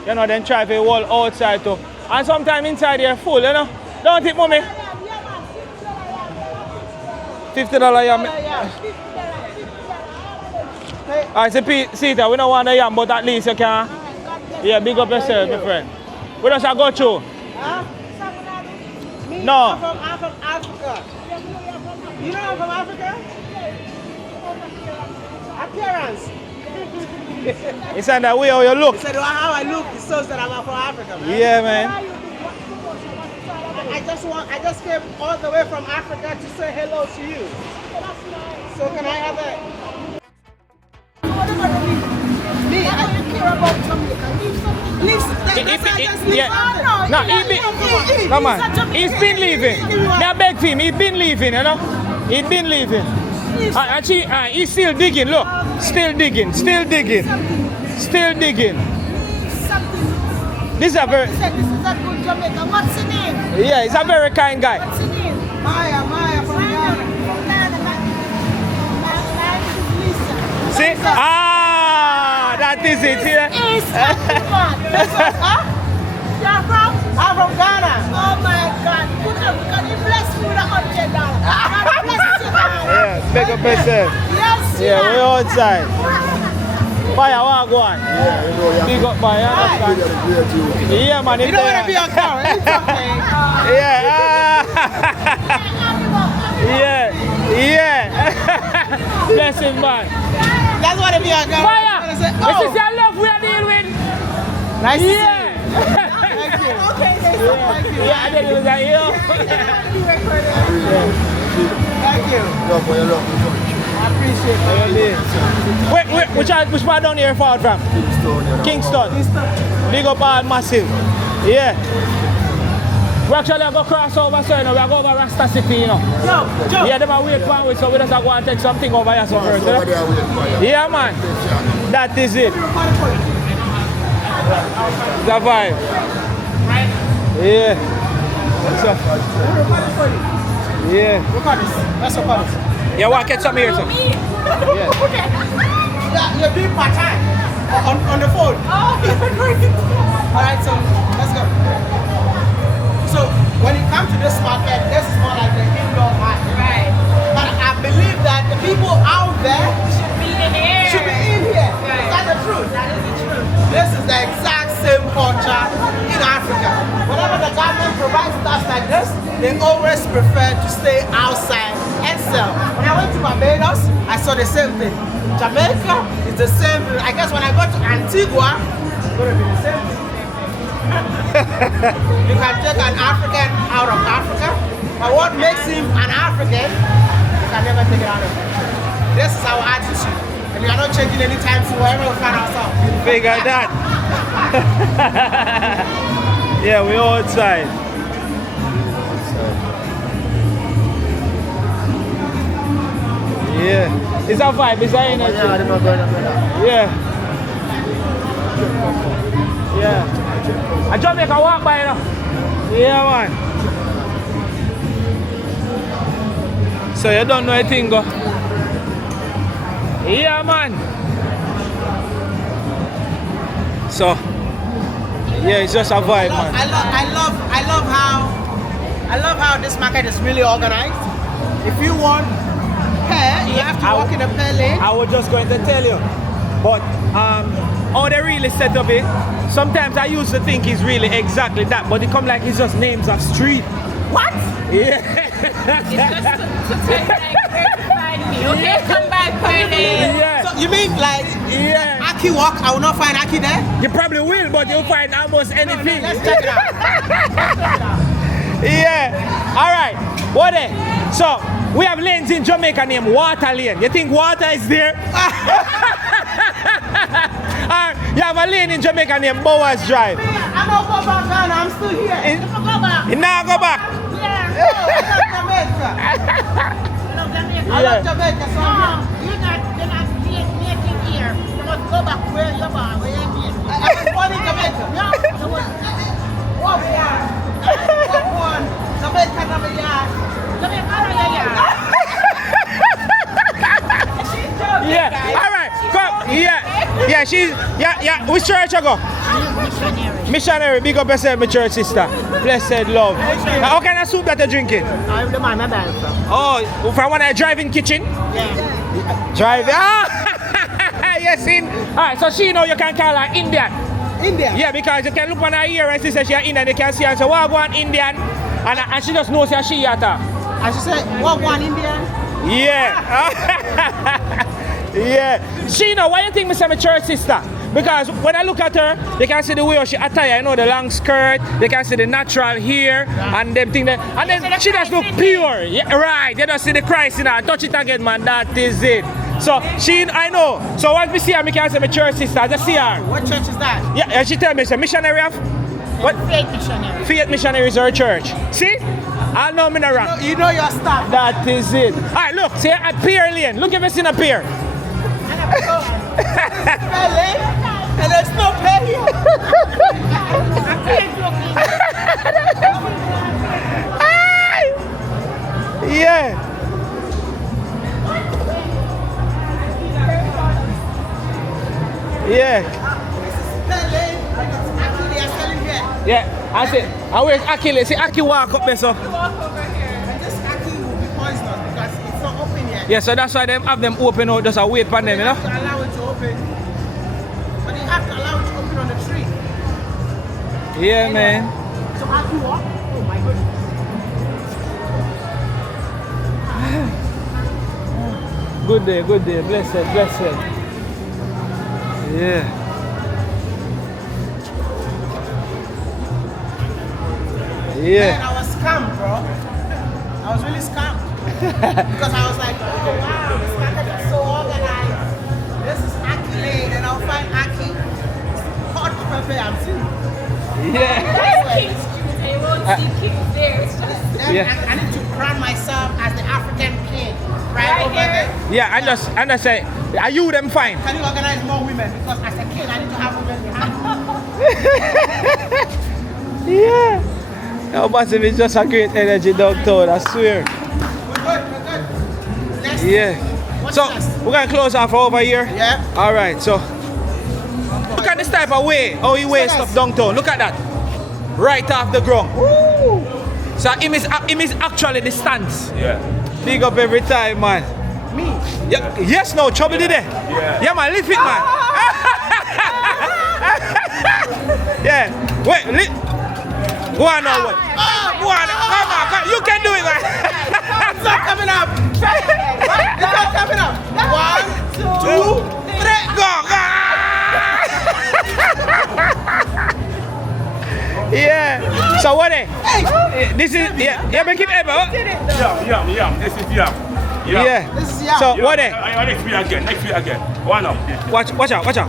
you know then try to wall outside too. And sometimes inside they're full, you know. Don't think mommy. $50 yam. I say Peter, we don't want the yam, but at least you can. Yeah, big up yourself, my friend. We just go through. No. I'm from Africa. You know I'm from Africa? Appearance. It's in the way how you look. He said, well, how I look, it shows that I'm from Africa, man. Yeah, man. I just came all the way from Africa to say hello to you. So can I have a... Me, I don't care about Jamaica. Leave something. Come on. He's been leaving. Now beg him. He's been leaving, you know. He's been leaving. He's still digging. Look, still digging. Still digging. Still digging. This is a very. This is a good Jamaica. What's the name? Yeah, he's a very kind guy. What's the name? Maya from Ghana. See? That is it. Yeah. You're from? I'm from Ghana. Oh my God. Can you bless me with $100? God bless you, man. Yeah, big up yourself. Yes, yeah, we're outside. Fire, what go on? Big up, fire. Yeah, man. You don't want to be on camera. It's okay. Yeah. Yeah. Bless him, man. That's what it be on camera. Fire. This is your love we are dealing with. Nice to see you. Thank you. Okay, thank you. Yeah, I did it with that here. Thank you. I appreciate it. Which part down here far from? Kingston. Big up all massive. Yeah. We actually go cross over, so you know, we go over Rasta City, you know. Joe. Yeah, they might wait for us, so we just go and take something over here so first. Yeah, man. That is it. The vibe. Yeah. So, yeah. That's what it is. Yeah, want to get some here, sir? Yeah. You're doing part-time on the phone. Oh, alright, so let's go. So when it comes to this market, this is more like the indoor market. Right. But I believe that the people out there should be in here. Right. Is that the truth? That is the truth. This is the exact same culture in Africa. Whenever the government provides stuff like this, they always prefer to stay outside and sell. When I went to Barbados, I saw the same thing. Jamaica is the same thing. I guess when I go to Antigua, it's going to be the same thing. You can take an African out of Africa, but what makes him an African, you can never take it out of him. This is our attitude, and we are not changing anytime soon. Wherever we find ourselves. Figure that. Yeah, we're outside. Yeah, it's a vibe, it's an energy. Yeah. Yeah. A Jamaica walk by now. Yeah, man. So you don't know anything, go? Yeah, man. So, yeah, it's just a vibe, man. I love how this market is really organized. If you want hair, you have to walk in a pear lane. I was just going to tell you, but how they really set up it, sometimes I used to think it's really exactly that, but it come like it's just names of street. What? Yeah. It's just to take like where to find me. Okay, come back per name. Yeah. So you mean like Aki walk, I will not find Aki there? You probably will, but you'll find almost anything. Let's check it out. Yeah. All right. What then? So we have lanes in Jamaica named Water Lane. You think water is there? You have a lane in Jamaica named Bowers Drive. I don't go back, Ghana. I'm still here. If I go back. You now go back. Yeah. No, I love Jamaica. I love Jamaica. So You're not making here. You must go back where you are, where you're being. I was born in Jamaica. What one? Jamaica number yard. Jamaica number yard. Yeah. All right. Come. Yeah. She's. Yeah. Which church you go? Missionary. Big up yourself, my church sister. Blessed love. How kind of soup that you're drinking? I'm the man I'm from. Oh, from one of the driving kitchen? Yeah. Driving. Yes, in. Alright, so she know you can call her Indian. Indian? Yeah, because you can look on her ear and she says she's Indian, they can see her and say, well, go on Indian. And she just knows that she yata. And she said, what one Indian? Yeah. Yeah. Sheena, why you think me say my church sister? Because when I look at her, you can see the way she attire, you know, the long skirt, you can see the natural hair, and them thing that, and then she just look pure. Yeah, right, you just see the Christ in her. Touch it again, man, that is it. So, I know. So once we see her, I can say my church sister, I just see her. What church is that? Yeah, and she tell me, it's a missionary of? What? Faith missionary. Faith missionary is her church. See? I know me not wrong. You know your stuff. That is it. Alright, look, see a pier lane. Look if it's in a pier. And there's no pay. Yeah. Yeah. Yeah, I see. And where's Aki? Let's see Aki walk up there, so. Walk over here. And this Aki will be poisonous because it's not open yet. Yeah, so that's why they have them open out, just a wait for them, you know? You have to allow it to open. But you have to allow it to open on the tree. Yeah, man. So Aki walk? Oh my goodness. Good day, blessed, blessed. Yeah. Yeah. Man, I was scammed, bro. I was really scammed. Because I was like, oh wow, this market is so organized. This is Aki Lane, and I'll find Aki. Hot pepper, I'm seeing. Yeah. That's King's Street. I won't see King's there. It's just Then I need to crown myself as the African king. Right over there. Yeah, and just say, are you them fine? Can you organize more women? Because as a king, I need to have women behind me. Yeah. How massive is just a great energy downtown, I swear. We're good. Next. Yeah. So, we're going to close off over here? Yeah. Alright, so. Look at this type of way, how he weighs stuff downtown. Look at that. Right off the ground. Woo. So, him is actually the stance. Yeah. Big up every time, man. Me? Yeah, yes, no, trouble did it. Yeah. Yeah, man, lift it, man. Yeah. Wait, go on now, what? Go on, come on, you can do it, man. It's not coming up. It's not coming up. 1, 2, 3, go. Yeah. So what? This is make it ever. Yum. This is yum. Yeah. This is yum. So what? Next week again. One up. Watch out.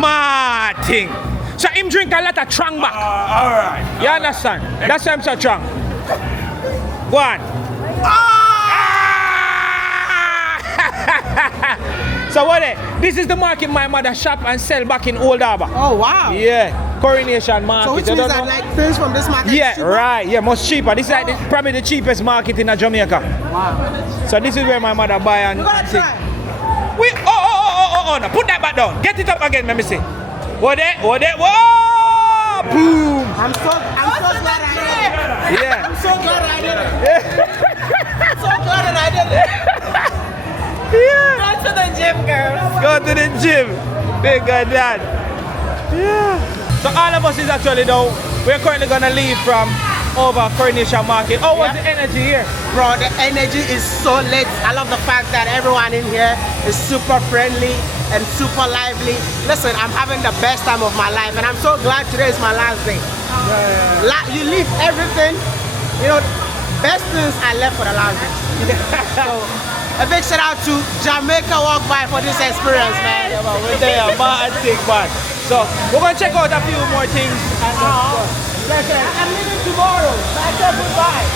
Mad thing. So him drink a lot of trang back. Alright. You understand? That's why I'm so strong. Go on. So what? This is the market my mother shop and sell back in Old Harbour. Oh wow. Yeah. Coronation Market. So which means that like things from this market? Yeah, right. Yeah, much cheaper. This is like probably the cheapest market in Jamaica. Wow. So this is where my mother buy and try. No, put that back down. Get it up again, let me see. Whoa! Boom! I'm so glad I did it. Yeah. I'm so glad I did it. I'm so glad that I did it. Yeah. go to the gym, girls. Go to the gym. Big God, Dad. Yeah. So all of us is actually now, we're currently gonna leave from over Coronation Market. Oh, what's the energy here? Bro, the energy is so lit. I love the fact that everyone in here is super friendly and super lively. Listen, I'm having the best time of my life and I'm so glad today is my last day. You leave everything, you know, best things I left for the last day. So, a big shout out to Jamaica Walk By for this experience, man. Yeah, man, we're there, man, thing, man. So, we're gonna check out a few more things. And I'm leaving tomorrow. So I said goodbye.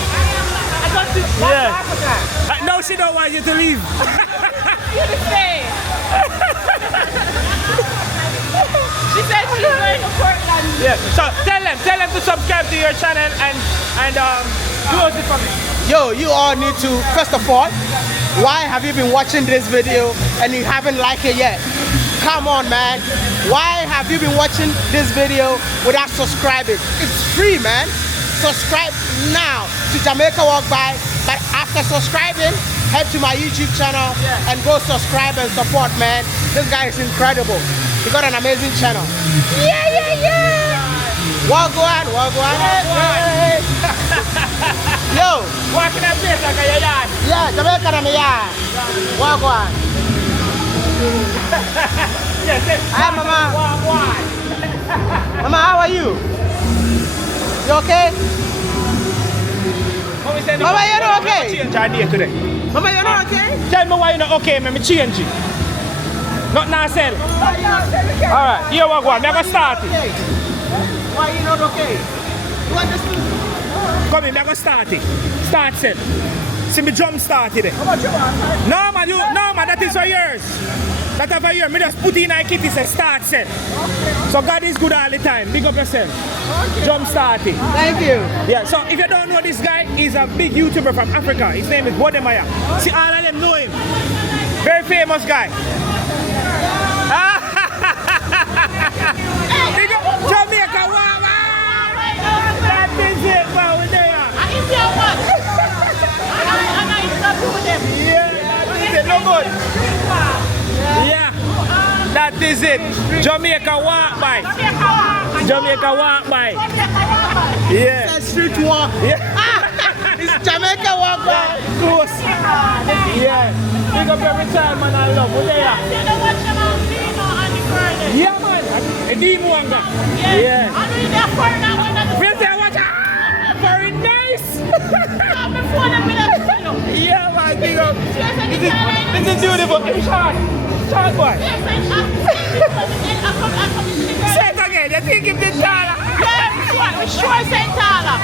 I got to back to Africa. No, she don't want you to leave. You to stay. She said she's going to Portland. Yeah. So tell them to subscribe to your channel and close it for me. Yo, you all need to, first of all, why have you been watching this video and you haven't liked it yet? Come on, man. Why have you been watching this video without subscribing? It's free, man. Subscribe now to Jamaica Walk By. But after subscribing, head to my YouTube channel and go subscribe and support, man. This guy is incredible. He got an amazing channel. Yeah. Walk on. Yo. Walking that place like a yard. Yeah, Jamaica and me yard. Walk one. Yes, yes. Hi, Mama. Walk one. Mama, how are you? You okay? Mama, you're not okay? Change our day today. Mama, you're not okay? Tell me why you're not okay, man. Me change it. Not now, sell. Alright, here we go. I'm going to start it. Why you not okay? You want this? Come in, I'm going to start it. Start sell. See me jump start it. How much you want? No man, that is for yours. That is for yours. Me just put in a kitty say start sell. So God is good all the time. Big up yourself. Jump start it. Thank you. Yeah, so if you don't know this guy, he's a big YouTuber from Africa. His name is WODE. See, all of them know him. Very famous guy. Big up Jamaica, wow, that is it, man, we're there. Yeah, that is it, no good. Yeah, that is it. Jamaica walk by. Jamaica walk by. Yeah. It's street walk. Yeah. It's Jamaica walk by. Close. Yeah. Big up every time, man, I love. We're there. Yeah, man. A demo one guy. Yeah. We'll say what? Very nice. Yeah, man. Big up. This is beautiful. Short. Short boy. Say it again. You think him the taller? Yeah, we sure say taller.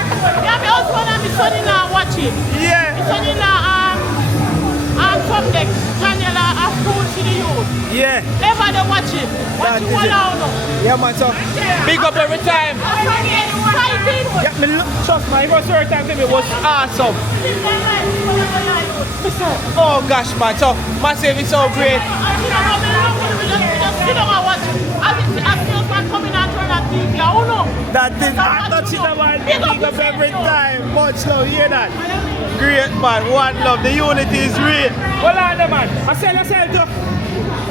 Yeah, my husband and my son-in-law watching. Yeah. My son-in-law from the channel of food to the youth. Yeah. Ever they watch it. Watch it one out now. Yeah, man. So big up every time. Exciting. Yeah, me trust me. First time for me was awesome. Oh gosh, man. So massive, it's so great. That is not touching the man. Big up every time. Much love. Hear that? Great, man. One love. The unity is real. Hold on, man. I sell yourself too.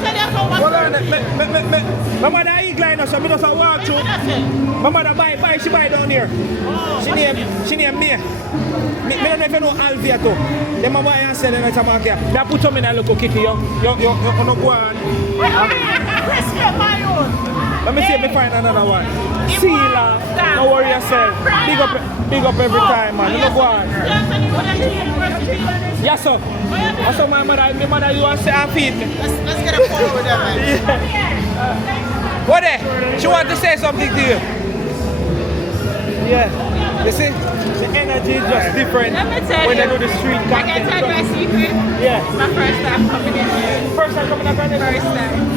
Hold on. My mother eagle now, so I just walk through. My mother buy, she buy down here. She name me. Me don't know if you know Alvia too. Then my boy and sell in the market. They put some in a local kitty. You no go on. Let me see if I find another one. Sealer, don't worry yourself. Big up every time, man. You no go on. Yes, sir. That's what my mother you want to say her feet. Let's get a photo with them, man. Yeah. WODE, she want to say something to you. Yeah. You see? The energy is just different when they do the street content. I can tell you a secret. Yeah. It's my first time coming in here. First time coming up on this? First time.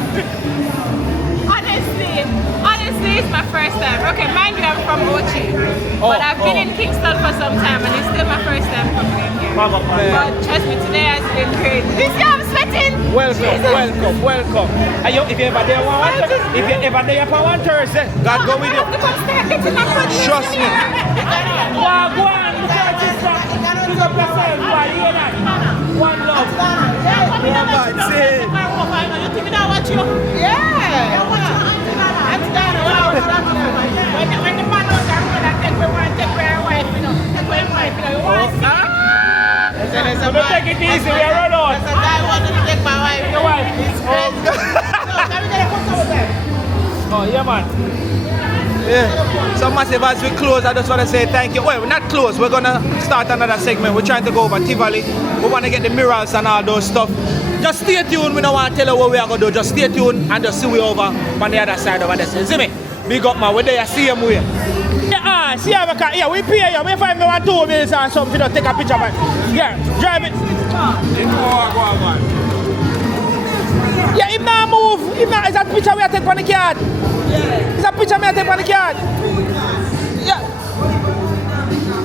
Honestly, it's my first time. Okay, mind you, I'm from Ochi. But I've been in Kingston for some time and it's still my first time coming in here. But trust me, today has been great. You see, I'm sweating. Welcome. And you, if you ever there on Thursday, God go with you. Trust me. Wow, go on, sister. Pick up yourself, boy. You hear that? One love. Oh, God, say it. You think I watch you? Yeah. When the man was around, I take my wife, you know. Take my wife, you know. You want to see? Don't take it easy, we are run on. There's a guy wanted to take my wife. Your wife? He's crazy. No, can we get a photo with them? Oh, yeah, man. Yeah. So massive, as we close, I just want to say thank you. Well, we're not close. We're going to start another segment. We're trying to go over Tivoli. We want to get the murals and all those stuff. Just stay tuned. We don't want to tell you what we are going to do. Just stay tuned and just see we over on the other side over there. See me? Big up, man. We're there. See him here. Yeah, see how we can. Yeah, we pay you. We find me 1 2 minutes or something to take a picture, man. Yeah, drive it. Yeah, if not move. If not, is that picture we are taking on the card? Yeah. Is that picture we are taking on the card? Yeah.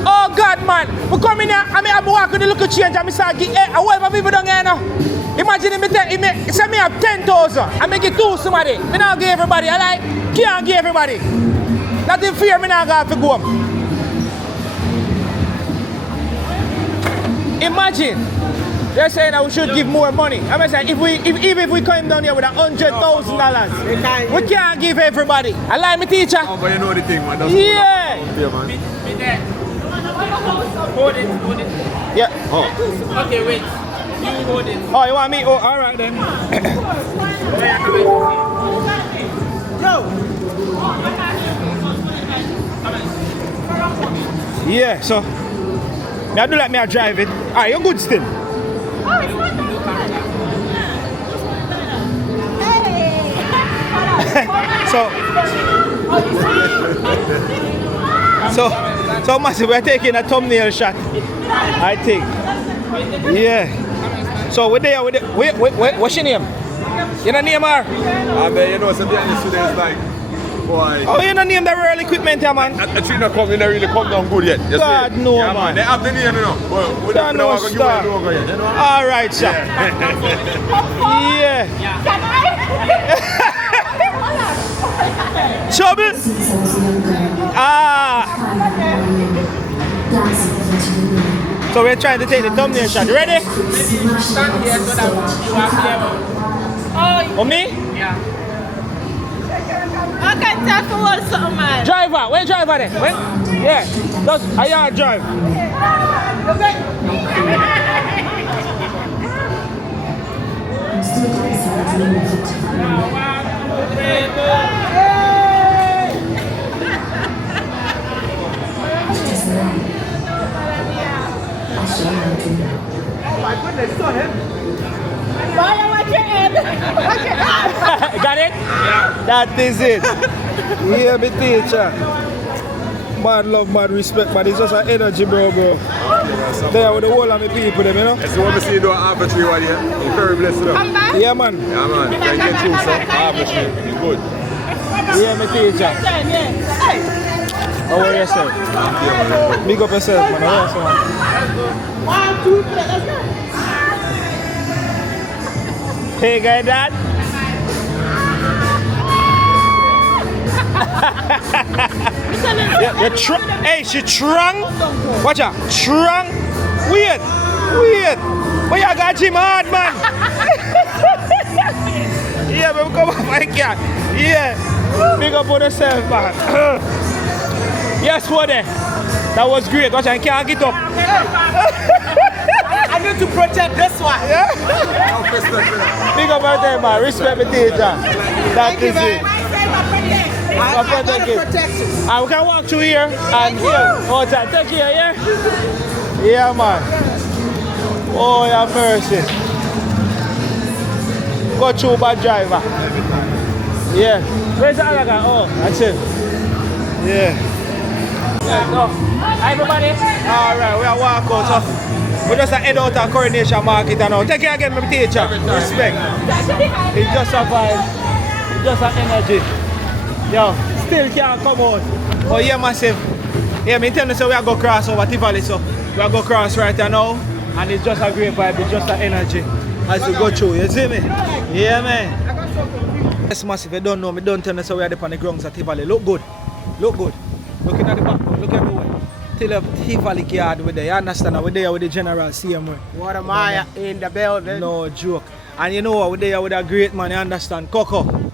Oh God, man. We come in here, I'm walking the local change and I say, hey, whatever people down here now. Imagine me say me have 10,000 and make it 2 somebody. Me not give everybody, I like, can't give everybody. That in fear me not have to go home. Imagine. They're saying that we should give more money. I'm saying if we come down here with $100,000, we can't give everybody. I like my teacher. Oh, but you know the thing, man. Yeah. Man. Hold it, hold it. Yeah. Oh. Okay, wait. You hold it. Oh, you want me? Oh, all right then. Yeah, so me I do like me I drive it. Alright, you're good still. So massive, we're taking a thumbnail shot, I think. Yeah. So we're there with it. Wait, what's your name? Your name her? I mean, you know, something yesterday is like, boy. Oh, you don't name the real equipment here, man? I treat not come, really come down good yet. Yes, God, no, yeah, man. They have the name, you know. Well, we don't know what you want to do yet, you know? All right, sir. Yeah. Trouble? Ah. So we're trying to take the thumbnail shot. You ready? Stand here so that you are clear. Oh, me? Yeah. I can tell for what something, man. Driver, where driver there? Where? Yeah, that's a yard drive. Oh my goodness, son, Why watch your head? Watch your head. Got it? Yeah. That is it. Yeah, me teacher. Mad love, mad respect, but it's just an energy, bro. There with the whole of my people, them, you know? That's what we see you do an arbitrary one here. You're very blessed, though. Yeah, man. Yeah, man. You can get through some arbitrary. It's good. Yeah, me teacher. How are yourself? Big up yourself, man. How are yourself? 1, 2, 3, let's go. Hey, guy, dad. Hey, she trunk. Watch out. Trunk. Weird. But you got him hard, man. Yeah, but come on, my cat. Yeah. Big up on yourself, man. Yes, WODE. That was great. Watch out, I can't get up. I need to protect this one. Yeah? Big up right there, man. Respect the teacher. That is it. I'm going to protect you. And we can walk through here and here. Oh, take care, yeah? Yeah, man. Oh, yeah, mercy. Go through bad driver. Yeah. Where's the other guy? Oh, that's him. Yeah. So, everybody? Alright, we are walk out. So, we just head out of Coronation Market and now. Take care again, my teacher. Respect. It's just a vibe. It's just an energy. Yo, still can't come out. Oh yeah, massive. Yeah, me tell you, so we are going to cross over Tivoli, so we are going to cross right now. And it's just a great vibe, it's just an energy as we go through, you see me? Yeah, man. Yes, massive, you don't know, me don't tell you, so we are on the grounds at Tivoli. Look good. Look good. Looking at the back, look everywhere. Till of Tivoli Gardens with the, you understand? We're there with the general same way. What am I in the building? No joke. And you know what, we're there with a great man, you understand? Coco.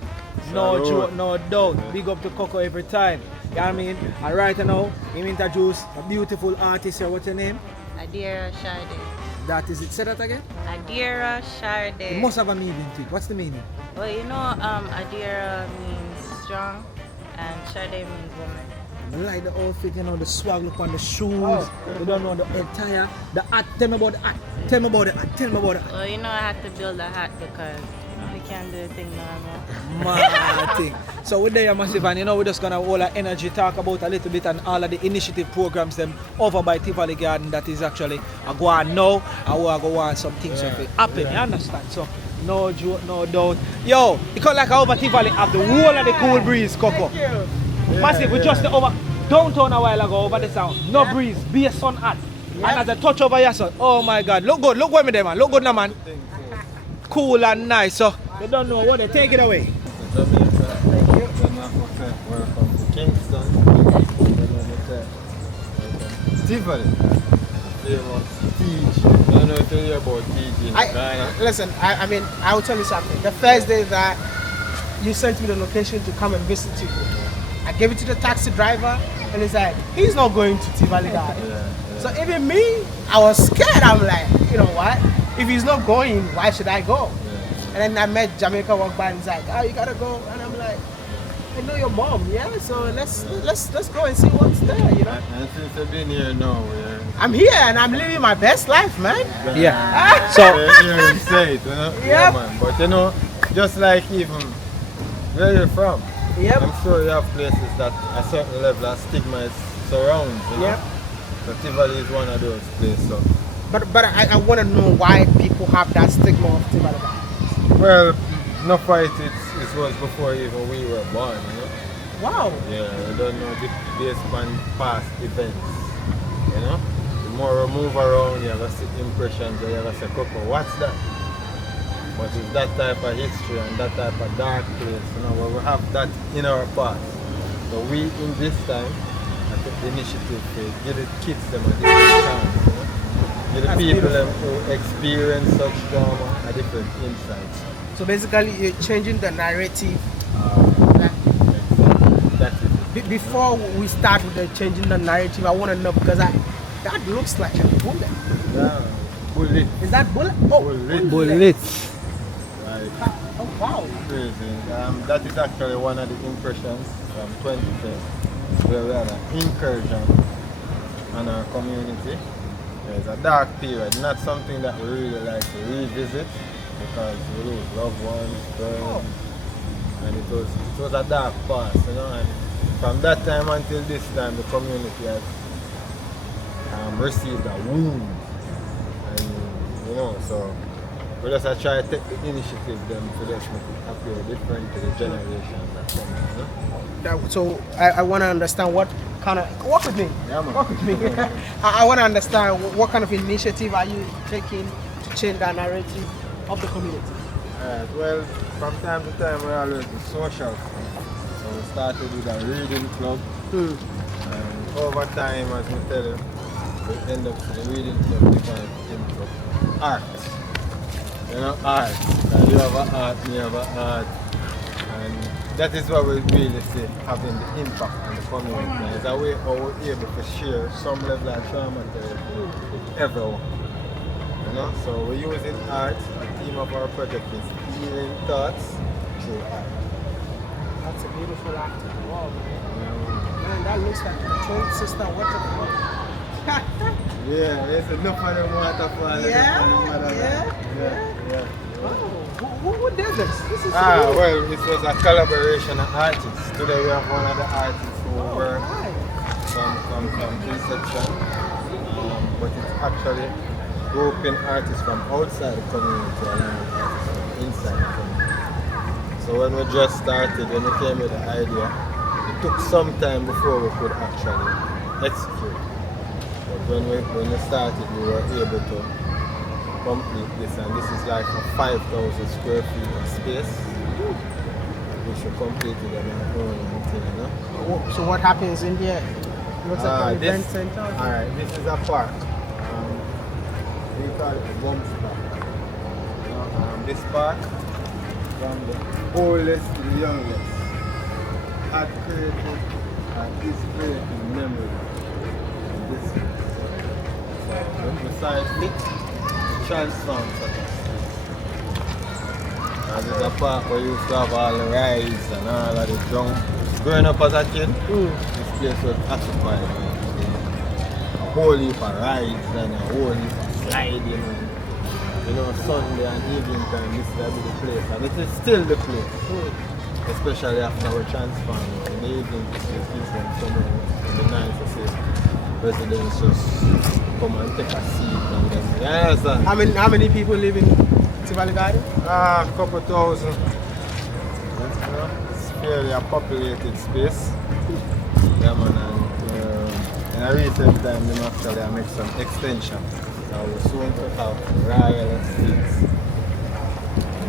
No joke, no doubt. Big up to Coco every time. You know what I mean? And right now, he introduced a beautiful artist here. What's your name? Adira Sharde. That is it. Say that again. Adira Sharde. It must have a meaning to it. What's the meaning? Well, you know, Adira means strong and Sharde means woman. I like the outfit, you know, the swag look on the shoes. You don't know the attire. The hat. Tell me about the hat. Tell me about the hat. Tell me about the hat. Well, you know, I had to build a hat because we can't do the thing normal. Mad thing. So we're there, massive, and you know, we're just gonna hold our energy, talk about a little bit and all of the initiative programs them over by Tivoli Garden that is actually go on now, and we're going on some things that will happen. You understand? So no joke, no doubt. Yo, it got like over Tivoli have the whole of the cool breeze, Coco. Massive, we just over downtown a while ago over the sound. No breeze, be a sun hot. And as a touch over your son, oh my God, look good, look with me there, man. Look good now, man. Cool and nice. So you don't know what they take it away. We're from Kingston. Tivoli. Teach. I don't know if you hear about teaching. Listen, I mean, I will tell you something. The first day that you sent me the location to come and visit you, I gave it to the taxi driver, and he's like, he's not going to Tivoli Gardens. So even me, I was scared. I'm like, you know what? If he's not going, why should I go? And then I met Jamaica walk by and he's like, oh, you gotta go. And I'm like, I know your mom, yeah. So let's go and see what's there, you know. And since you've been here now, I'm here and I'm living my best life, man. Yeah. So you're in state, you know. Yeah, man. But you know, just like even where you're from, I'm sure you have places that a certain level of stigma surrounds, you know. So Tivoli is one of those places. So. But I want to know why people have that stigma of Tivoli Gardens. Well, no fight, it was before even we were born, you know. Wow. Yeah, I don't know, based on past events, you know. The more we move around, you have a see impressions, you have a say, Coco, what's that? But it's that type of history and that type of dark place, you know, where we have that in our past. So we, in this time, I took the initiative to give the kids them a different chance, you know. Give the people them to experience such drama, a different insights. So basically, you're changing the narrative. Before we start with the changing the narrative, I want to know because that looks like a bullet. Yeah, bullet. Is that bullet? Oh, bullet. Right. Oh wow. Crazy. That is actually one of the impressions from 2010, where we had an incursion on our community. It's a dark period, not something that we really like to revisit because we lose loved ones, friends, and it was a dark past, you know. And from that time until this time, the community has received a wound, and you know, so we just try to take the initiative then to just make it appear different to the generation that comes. You know? So I want to understand what kind of walk with me. Yeah, man. Walk with me. I want to understand what kind of initiative are you taking to change the narrative of the community. Alright, well, from time to time we always do social stuff. So we started with a reading club. And over time, as we tell you, we end up with the reading club becoming into art. You know, art. And you have an art, you have an art. And that is what we really see having the impact on the community. It's a way how we're able to share some level of trauma with everyone. You know, so we're using art. The theme of our project is healing thoughts through art. That's a beautiful act. Wow, man, that looks like a twin sister waterfall. Yeah, there's enough of them waterfalls. Yeah. Who did this? This is well, it was a collaboration of artists. Today we have one of the artists who work from Kingston, but it's actually grouping artists from outside the community along with artists from inside the community. So when we just started, when we came with the idea, it took some time before we could actually execute. But when we started, we were able to complete this, and this is like a 5,000 square feet of space. We should complete it on our own, you know. So what happens in there? It looks like an event center. Alright, this is a park. We call it the Bumps Park. You know, this park, from the oldest to the youngest, had created and is creating memory in this place. So when we saw it fit, it transformed for us. And it's a park where you used to have all the rides and all of the junk. Growing up as a kid, this place was occupied with a whole heap of rides and a whole heap of sliding. You know, Sunday and evening time, this will be the place. And it is still the place. Especially after we transform it. In the evening, it gives them somewhere in the night to see residents just come and take a seat and then, yes. How many people live in Tivoli Gardens? A couple thousand. You know, it's fairly a populated space. Yeah, man, and in a recent time, they actually make some extensions. So we're soon to have Royal Estates.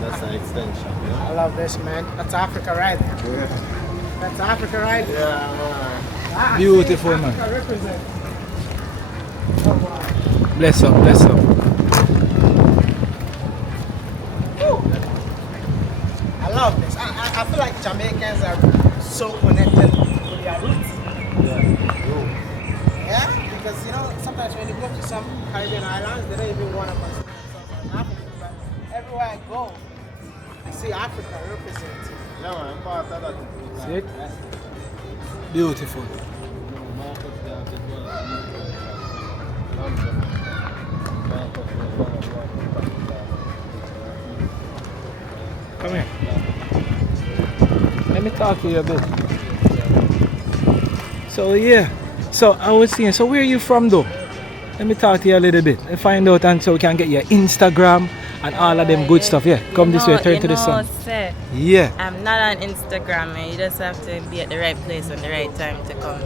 That's an extension, you know? I love this, man. That's Africa right there. Yeah. That's Africa right there. Yeah, man. Beautiful, man. Africa represent. Bless up, bless up. I love this. I feel like Jamaicans are so connected to their roots. Yeah. Yeah? because you know sometimes when you go to some Caribbean islands, they don't even want to consider themselves as African. But everywhere I go, I see Africa represented. Yeah, man, I'm part of that. See it? Beautiful. Come here. Let me talk to you a bit. So yeah, so I was saying, so where are you from though? Let me talk to you a little bit and find out, and so we can get your Instagram and all of them good stuff. Yeah, come this way, turn to the sun. Yeah. I'm not on Instagram, man. You just have to be at the right place and the right time to come.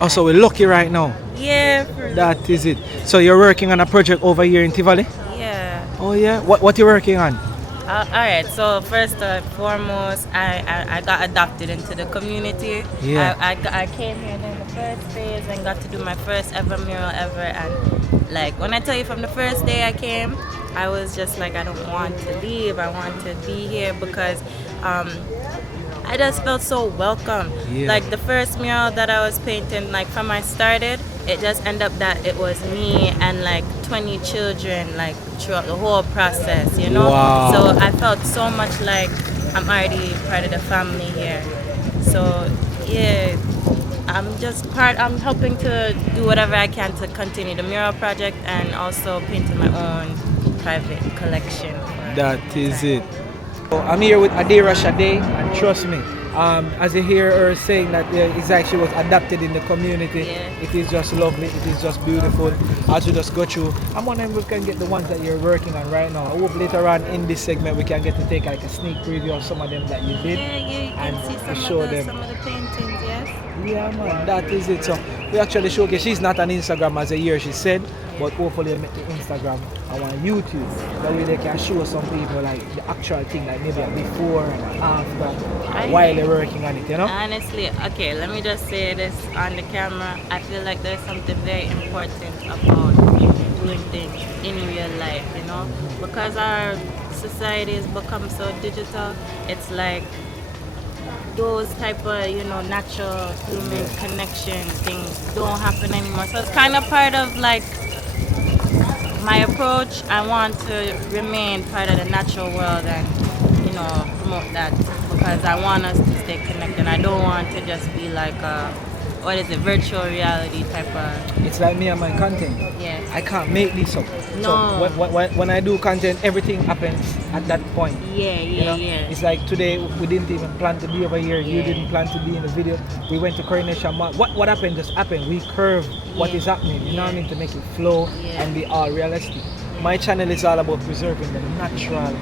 Oh, so we're lucky right now. Yeah. That is it. So you're working on a project over here in Tivoli? Yeah. Oh yeah. What you working on? Alright, so first and foremost, I got adopted into the community. Yeah. I came here in the first phase and got to do my first ever mural ever. And like when I tell you from the first day I came, I was just like, I don't want to leave. I want to be here because I just felt so welcome. Yeah. Like the first mural that I was painting, like from I started, it just ended up that it was me and like 20 children like throughout the whole process, you know? Wow. So I felt so much like I'm already part of the family here. So yeah, I'm helping to do whatever I can to continue the mural project and also painting my own private collection. That is it. So I'm here with Adira Shade, and trust me, as you hear her saying that it's like she was adopted in the community, it is just lovely, it is just beautiful. As we just go through, I'm wondering if we can get the ones that you're working on right now. I hope later on in this segment we can get to take like a sneak preview of some of them that you did. Yeah, you can and see show them. some of the paintings, yes? Yeah man, that is it. So we actually showcase, she's not on Instagram as a year she said, but hopefully make the Instagram and on YouTube. That way they can show some people like the actual thing, like maybe a before and after while they're working on it, you know? Honestly, okay, let me just say this on the camera. I feel like there's something very important about doing things in real life, you know? Because our society has become so digital, it's like those type of, you know, natural human connection things don't happen anymore. So it's kind of part of like my approach. I want to remain part of the natural world and, you know, promote that because I want us to stay connected. I don't want to just be like a, what is it, virtual reality type of... It's like me and my content. Yeah. I can't make this up. No. So when I do content, everything happens at that point. Yeah, you know? It's like today, we didn't even plan to be over here. You didn't plan to be in the video. We went to Coronation Mall. What happened just happened. We curve what is happening, you know what I mean, to make it flow and be all realistic. My channel is all about preserving the natural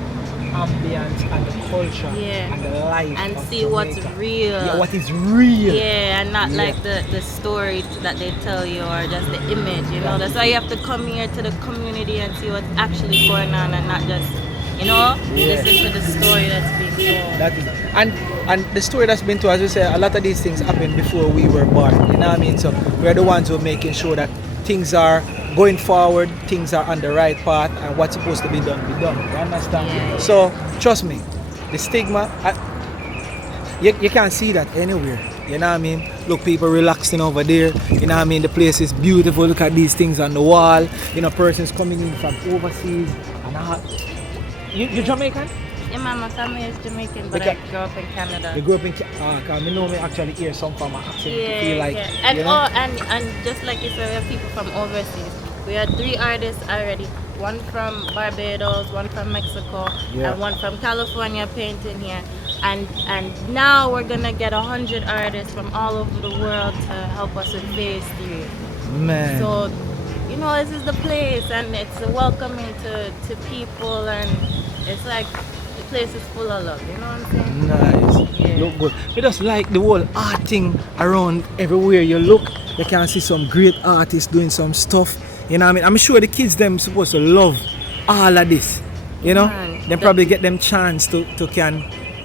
ambience and the culture and the life and of see Jamaica. what's real. Yeah, what is real. Yeah, and not like the story that they tell you or just the image, you know. That's why you have to come here to the community and see what's actually going on and not just, you know, listen to the story that's being told. That is, and the story that's been told, as we say, a lot of these things happened before we were born, you know what I mean? So we're the ones who are making sure that things are going forward, things are on the right path, and what's supposed to be done, you understand? Yeah. So trust me, the stigma, you can't see that anywhere, you know what I mean? Look, people relaxing over there, you know what I mean? The place is beautiful. Look at these things on the wall, you know, persons coming in from overseas and all. You Jamaican? Yeah, my family is Jamaican, but I grew up in Canada. You grew up in Canada, because I know me actually hear some from my accent to feel like, and you know? and just like you said, we have people from overseas. We had 3 artists already. One from Barbados, one from Mexico, and one from California painting here. And now we're gonna get 100 artists from all over the world to help us with phase 3. Man. So, you know, this is the place, and it's welcoming to people, and it's like the place is full of love. You know what I'm saying? Nice. Yeah. Look good. We just like the whole art thing around everywhere you look. You can see some great artists doing some stuff. You know what I mean? I'm sure the kids them supposed to love all of this. You know? They probably get them chance to can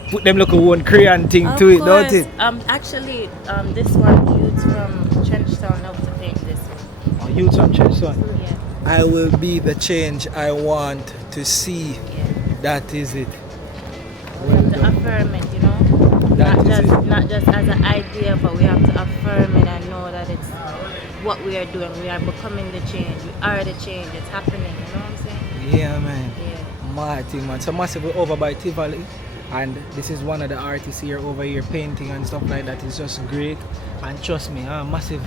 put them look one crayon thing to it, don't it? Actually, this one, youths from Trenchtown love to paint this one. Oh, youths from Trenchtown? Yeah. I will be the change I want to see. Yeah. That is it. We have to affirm it, you know? Not just as an idea, but we have to affirm it and know that it's what we are doing. We are becoming the change. We are the change. It's happening. You know what I'm saying? Yeah, man. Yeah. Mad thing, man. So massive over by Tivoli, and this is one of the artists here over here painting and stuff like that. It's just great, and trust me, massive.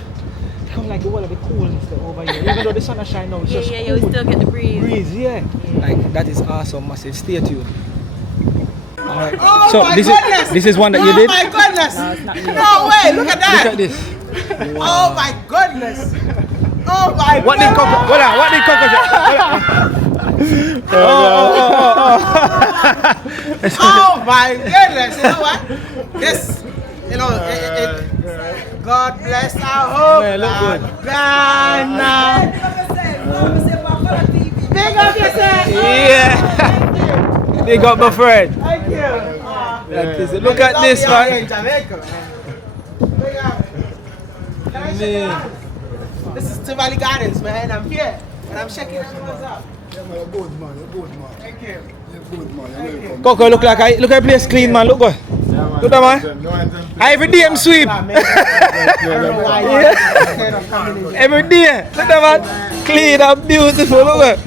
It come like the whole of the coolness there over here. Even though the sun is shining now, it's just cool. We still get the breeze. Yeah. Like that is awesome, massive. Stay tuned. Alright. Oh so my this goodness. is one that you did. Oh my goodness! No, it's not me. No way! Look at that! Look at this. Wow. Oh my goodness! Oh my What did Coco? Hold on. What did Coco say? Oh my goodness! You know what? This, you know, God bless our hope. Man, look good. Ghana. Big up yourself. Yeah. Big up my friend. Thank you. Look at this, man. In Jamaica. Big up. Can I shake your hand? This is Tivoli Gardens, man. I'm here and I'm shaking everyone's up. Yeah, man, you're good, man. Thank you. You're good, man. You're welcome. Coco, look at the place clean, man. Look good. Look at man. Every day I'm sweep. Every day. Look at man. Clean and beautiful. Look at.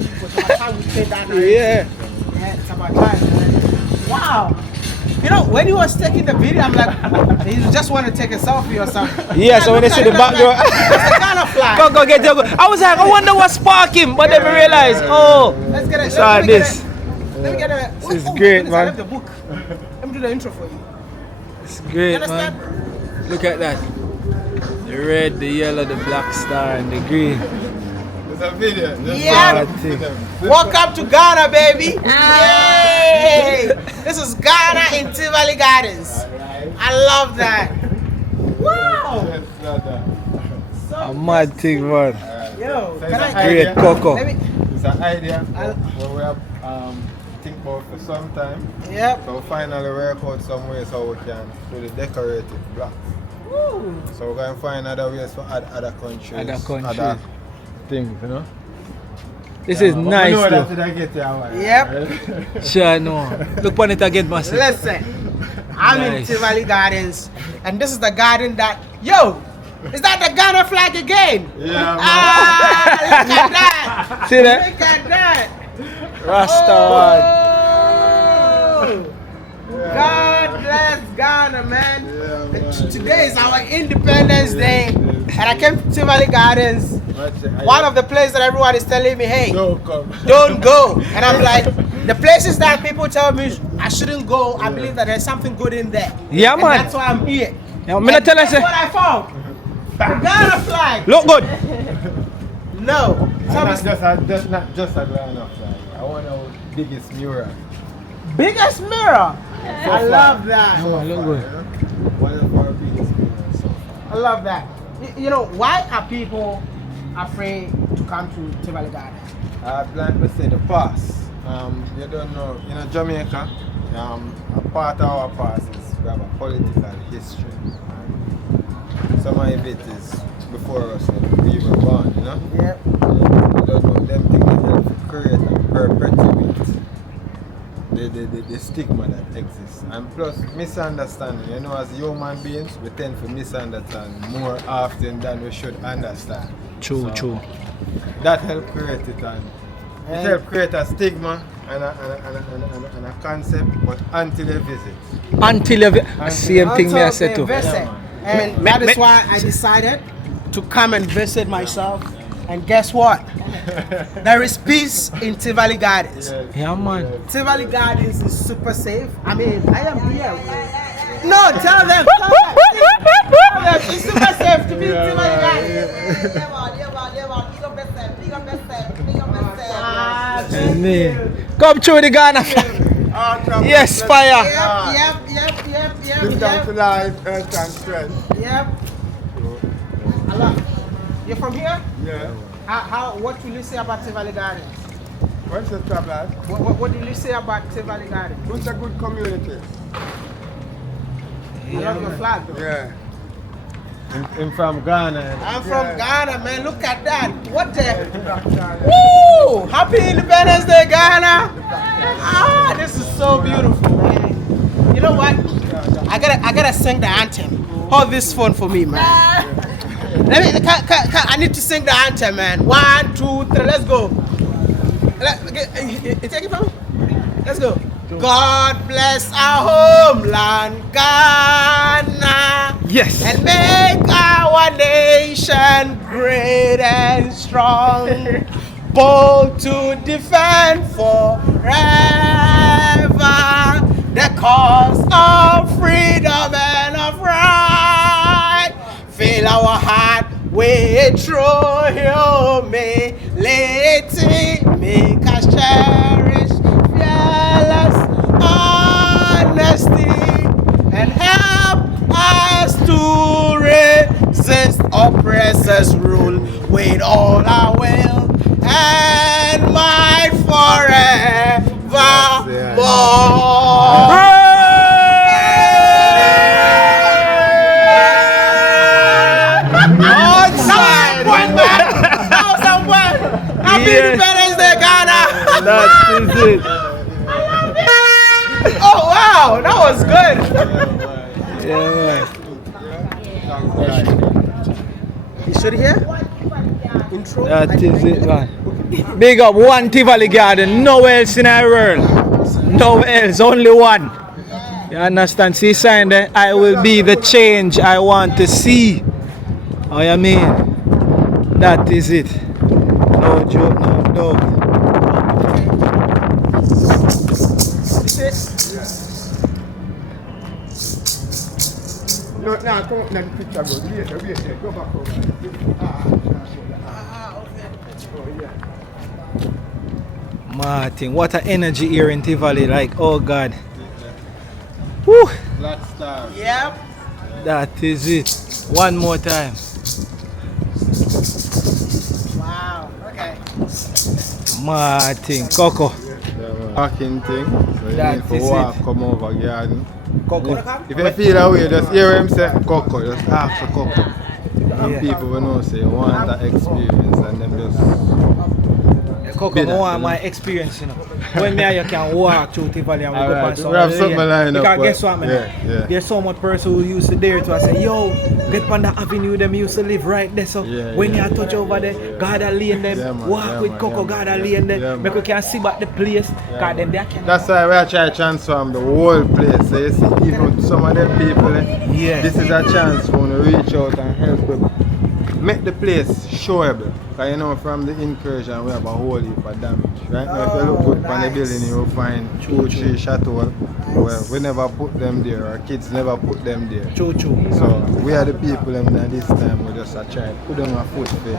Yeah. It's about time. Wow. You know, when he was taking the video, I'm like, he just want to take a selfie or something. Yeah, so when they see the background, it's a kind of flag. Go get your. I was like, I wonder what's sparking, but then we realized, oh, Let's get it. saw this. Let me get it. This is great, man. I love the book. Let me do the intro for you. It's great, man. Look at that. The red, the yellow, the black star, and the green. It's a video. Yeah. Welcome to Ghana, baby. Yay! This is Ghana in Tivoli Gardens. I love that. Wow. A mad thing, man. Yo, Great Coco. It's an idea what we have think about for some time. Yep. So finally work out some ways how we can do the decorative blocks. Woo. So we're going to find other ways for other countries. Other things, you know. This is nice, though. Yep. Sure, no. Look on it again, master. Listen, I'm in Tivoli Gardens, and this is the garden that, yo, is that the Ghana flag again? Yeah, look at that. See that? Look at that. Rasta, man. God bless Ghana, man. Today is our Independence Day, and I came to Tivoli Gardens. One of the places that everyone is telling me, hey, don't go. And I'm like, the places that people tell me I shouldn't go, I believe that there's something good in there. Yeah, man. That's why I'm here. Yeah, I'm gonna tell that's you. what I found. The Ghana flag. Look good. No. Not just a Ghana flag. I want our biggest mural. Biggest mirror. I love that. Look good. One of our biggest murals so far. I love that. You know, why are people afraid to come to Tivoli Gardens? Like we say, the past. You don't know, in Jamaica, a part of our past is we have a political history. And some of it is before us when we were born, you know? Yep. You don't know, them things that help create and perpetuate the stigma that exists. And plus, misunderstanding. You know, as human beings, we tend to misunderstand more often than we should understand. True. That helped create it, and it helped create a stigma and a concept, but until you visit. Same thing me I said too. And that is why I decided to come and visit myself. And guess what? There is peace in Tivoli Gardens. Yeah, man. Tivoli Gardens is super safe. I mean, I am here. No, tell them. It's super safe to be in Tivoli Gardens. Come through the Ghana. Yes, fire. Yep. Down to life, earth and strength. Yep. Allah. You're from here? Yeah. What will you say about Tivoli Gardens? What's the trouble? What did you say about Tivoli Gardens? It's a good community. I love your flag though. Yeah. I'm from Ghana. I'm from Ghana, man. Look at that. What the? Woo! Happy Independence Day, Ghana. This is so beautiful, man. You know what? I gotta sing the anthem. Hold this phone for me, man. I need to sing the anthem, man. 1, 2, 3, let's go. Take it from me. Let's go. God bless our homeland, Ghana. Yes. And make our nation great and strong. Bold to defend forever the cause of freedom and of right. Fill our heart with true humility. Make us cherish fearless honesty and help us to resist oppressors' rule with all our will and might forevermore. Happy Independence Day, Ghana! That is it. Oh wow, that was good. Yeah, You should hear? Intro? that is it, man. Big up one Tivoli Garden, nowhere else in our world. Nowhere else, only one. You understand? See sign there? I will be the change I want to see. Oh, you mean? That is it. No joke, no doubt. No, come up in the picture, bro. Wait, go back over. Martin, what an energy here in Tivoli, like, oh God. Woo! Black Star. Yep. That is it. One more time. Wow, okay. Martin, Coco. Walking thing. So you That need to is walk, it. come over garden. Coco. If you feel that way, just hear him say Coco, just ask for Coco. And Yeah. people will know say you want that experience and them just Coco, be I that, want you my know. experience, you know. When me and you can walk through Tivoli and we go Alright, past some we have other something area. lined up, Because but- guess what, man? yeah. There's so much person who used to dare to I say, yo, get on the avenue, them used to live right there. So when you touch over there, God will lay in them, man, walk with man, Coco, God will lay in them. Yeah, Make we can see back the place. Because then they can. That's why we are trying to transform the whole place. So you see, even some of them people, Yeah. this is a chance for them to reach out and help them. Make the place showable. Because you know, from the incursion, we have a whole heap of damage. Right now, if you look good on the building, you will find 2, 3 chateaux. Well, we never put them there, our kids never put them there. True. So, we are the people them that this time we just try to put them a foot for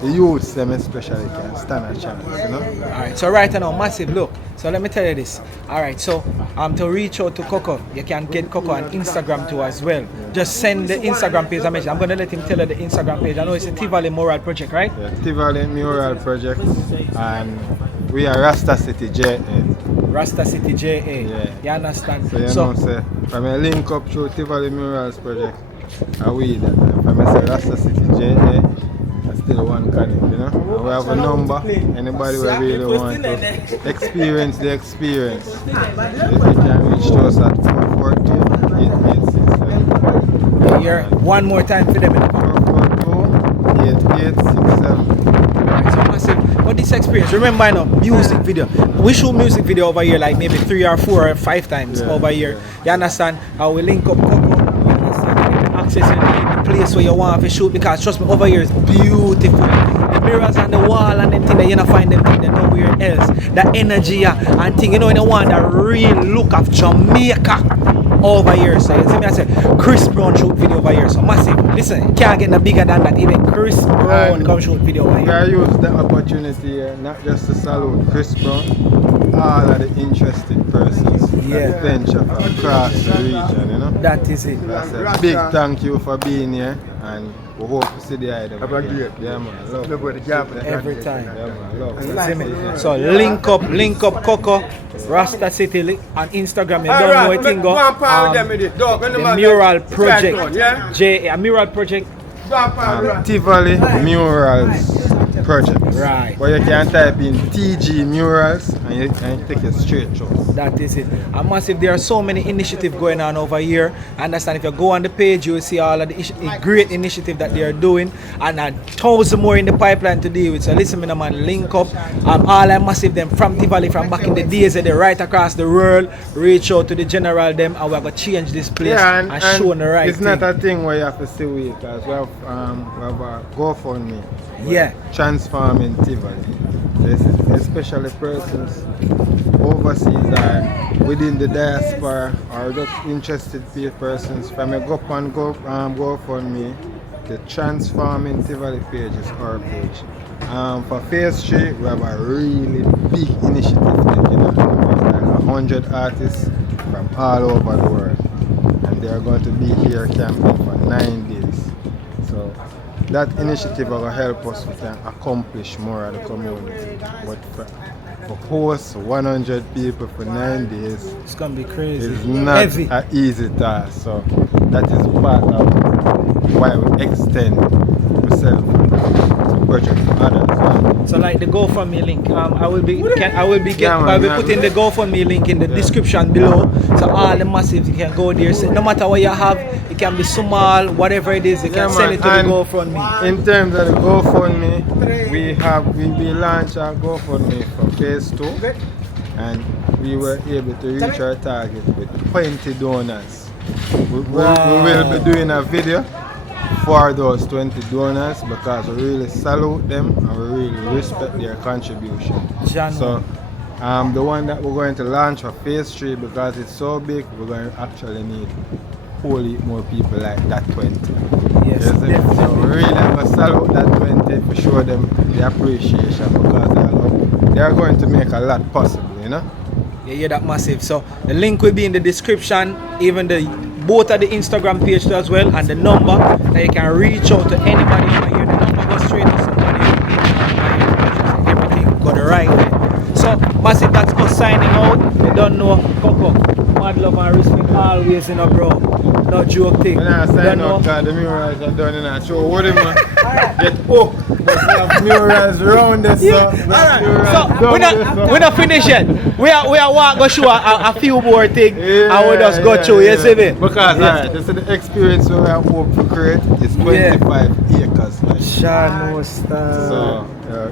the youths, them especially, can stand a chance, you know? Alright, so right now, massive, look. So let me tell you this. Alright, so to reach out to Coco, you can get Coco on Instagram too as well. Just send the Instagram page a message. I'm gonna let him tell you the Instagram page. I know it's a Tivoli Mural Project, right? Yeah, Tivoli Mural Project, and we are Rasta City JA. Rasta City JA. Yeah. You understand? So you know, say, from a link up through Tivoli Murals Project, and we that. From a say Rasta City JA, that's still one connect, you know? And we have a number, anybody who really want to experience the experience. If you can reach to us at 442-8867. Here, one more time for them. 442-8867. So massive. But this experience, remember now, music video. We shoot music video over here like maybe 3 or 4 or 5 times over here. You understand? How we link up Coco, you understand? Access the place where you want to shoot, because trust me, over here is beautiful. The mirrors on the wall and them thing that you don't find them thing there nowhere else. The energy and thing, you know, you want the real look of Jamaica over here. So you see me, I say Chris Brown shoot video over here. So massive. Listen, you can't get no bigger than that. Even Chris Brown come shoot video over here. I use the opportunity here, not just to salute Chris Brown, all of the interested persons that venture from across the region, you know. That is it. That's a big thank you for being here, and we hope to see the item. Yeah, man. Love. Every time. Yeah, man. Love. See me? So link up Coco, Rasta City on Instagram. You don't know what thing go. The Mural Project. A Mural Project. Tivoli Murals Project. Right. But you can type in TG Murals and and you take it straight through. That is it. And massive, there are so many initiatives going on over here. I understand if you go on the page, you will see all of the great initiative that they are doing, and 1,000 more in the pipeline to deal with. So listen, man, link up. All I massive them from Tivoli, from back in the days, they right across the world, reach out to the general them, and we're going to change this place and show them the right it's thing. not a thing where you have to see it, because we have a GoFundMe. Yeah. Transforming Tivoli. This is especially persons overseas or within the diaspora, or just interested persons. From a GoFundMe, the Transforming Tivoli page is our page. For Phase 3, we have a really big initiative taking up. There's like 100 artists from all over the world, and they are going to be here camping for 9 days. So that initiative will help us we can accomplish more of the community. But for host 100 people for 9 days, it's gonna be crazy. It's not an easy task. So that is part of why we extend ourselves to purchase others. So like the GoFundMe link, I will be putting the GoFundMe link in the description below. So all the massive, you can go there. So no matter what you have, it can be small, whatever it is, you can send it to the GoFundMe. In terms of the GoFundMe, we launched our GoFundMe for Phase 2, and we were able to reach our target with 20 donors. We will be doing a video for those 20 donors, because we really salute them and we really respect their contribution. So the one that we're going to launch for Phase 3, because it's so big, we're going to actually need wholly more people like that 20. Yes, so we really have to salute that 20 to show them the appreciation, because they are going to make a lot possible, you know? Yeah, that massive. So the link will be in the description, even both of the Instagram page as well, and the number that you can reach out to anybody over here. The number goes straight to somebody. Everything go the right way. So massive, that's us signing out. You don't know, Coco, mad love and respect always, you know, bro. No joke thing. When I sign out, because the murals are done in a show. What do you man? Get hooked. But we have murals around this. Alright, so we're not finished yet. We are going to show a few more things, and we'll just go through, you see me? Because alright, this is the experience we have hope to create. It's 25 acres. Like. So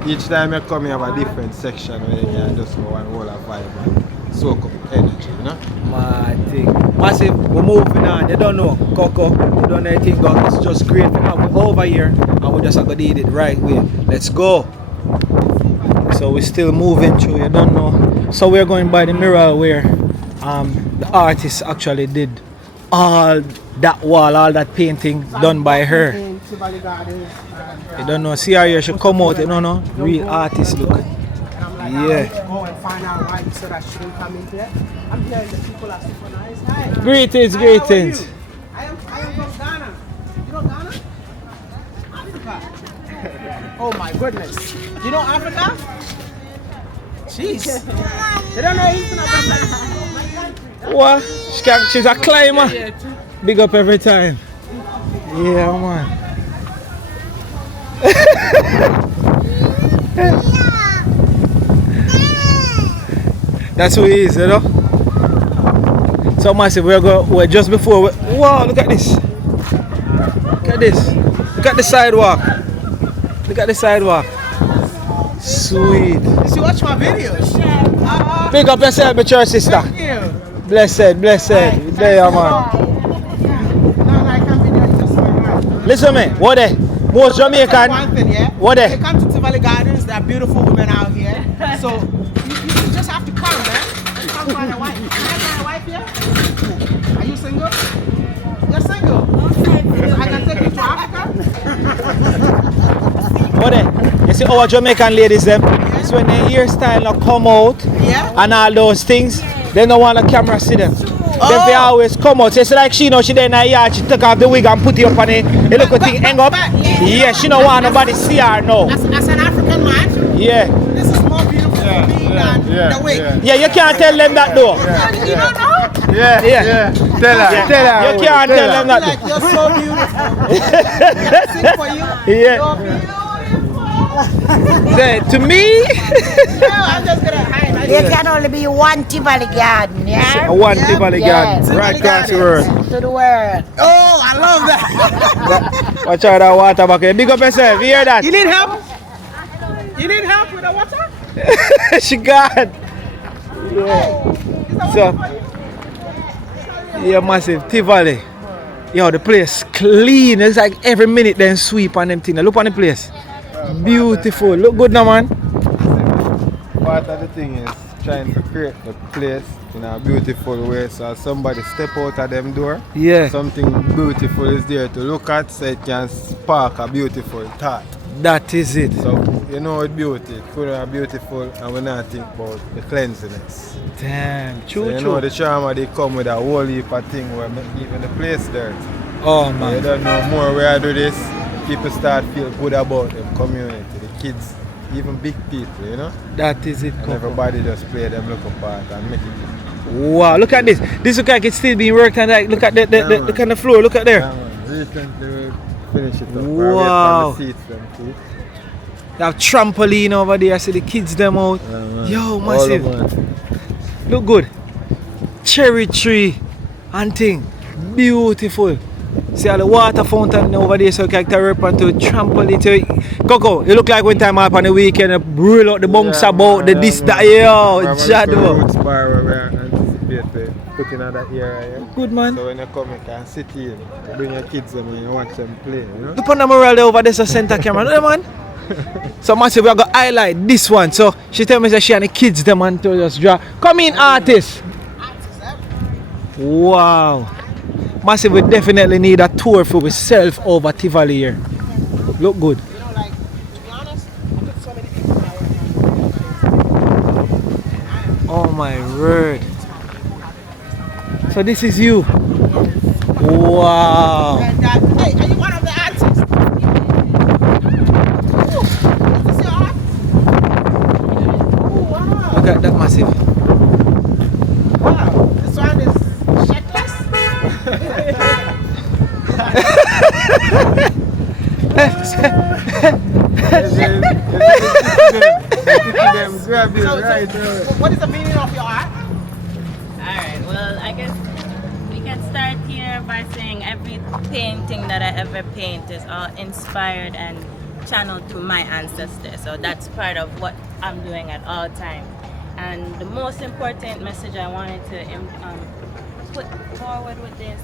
each time you come, you have a different section where you can just go and hold a vibe and soak up energy, you know? My thing. Massive, we're moving on. You don't know, Coco, you don't know anything, but it's just great to have it over here, and we're just going to do it right way. Let's go. So we're still moving through, you don't know. So we're going by the mural where the artist actually did all that wall, all that painting done by her. Tivoli Gardens. You don't know, see her here, she come out, you don't know, real artist look. Yeah. Go and find out why you said I shouldn't come in here. I'm hearing the people are super nice. Hi. Greetings, greetings. I am from Ghana. You know Ghana? Africa. Oh my goodness. You know Africa? Jeez. They don't know Eastern Africa. What? She's a climber. Big up every time. Yeah, man. That's who he is, you know. So massive, we're just before. Wow, look at this. Look at this. Look at the sidewalk. Look at the sidewalk. Sweet. Did you watch my videos? Big up yourself, my church sister. Thank you. Blessed. There, man. Listen, man. What they? Most Jamaican. One thing, yeah. What they? When you come to Tivoli Gardens, there are beautiful women out here. So you just have to come, man. Come find a wife. Can I find a wife here? Are you single? You're single. I can take you to Africa. What they? You see our Jamaican ladies them? It's when their hairstyle not come out and all those things, they don't want the camera see them. Then they always come out. So it's like she know she there in her yard, she took off the wig and put it up on it. The little thing hang up. Yeah, she don't want nobody see her now. As an African man, yeah. This is more beautiful for me than the wig. Yeah, you can't tell them that though. You don't know? Yeah. Tell her. You can't tell them that. Like, you're so beautiful. Sing for you. Yeah. You're beautiful. Say, to me? No, I'm just gonna hide. There can only be one Tivoli Garden, yeah? One Tivoli Garden, right across the world. To the world. Oh, I love that. Watch out that water bucket. Big up yourself, you hear that? You need help? You need help with the water? She got. Yeah. So, yeah, massive Tivoli. Yo, the place clean. It's like every minute then sweep on them things. Look on the place. Beautiful. Look good now, man. Part of the thing is trying to create the place in a beautiful way, so as somebody step out of them door, yeah, something beautiful is there to look at, so it can spark a beautiful thought. That is it. So you know it's beauty, it's beautiful, and we not think about the cleanliness. Damn, true, so you know the charm they come with a whole heap of thing where even the place dirty. Oh man. You don't know more where I do this, people start feel good about the community, the kids, even big people, you know? That is it, and everybody just play them local part and make it. Wow, look at this. This looks like it's still being worked on. Like, look at the look on the floor, look at there. Recently we finished it up. Wow. The seats them too. They have trampoline over there, I see the kids them out. Yo, massive. Look good. Cherry tree and thing. Beautiful. See all the water fountain over there, so you can carry up onto trampoline. To Coco, you look like one time up on the weekend, roll out the bunks about the this, that, yo, shadow. Put in another area. Good man. So when you come, you can sit in, bring your kids and you watch them play. You know? Look on the mural there over there, so center camera. Look, man. So massive, we are going to highlight this one. So she tell me that she and the kids them and to just draw. Come in, artist. Wow. Massive, we definitely need a tour for ourselves over Tivoli here. Look good. Oh my word. So this is you. Wow. Hey, are you one of the artists? Is this your art? Oh, wow. Look at that massive. Wow. This one is shirtless. So, what is the meaning of your art? Alright, well, I guess we can start here by saying every painting that I ever paint is all inspired and channeled through my ancestors. So that's part of what I'm doing at all times. And the most important message I wanted to put forward with this,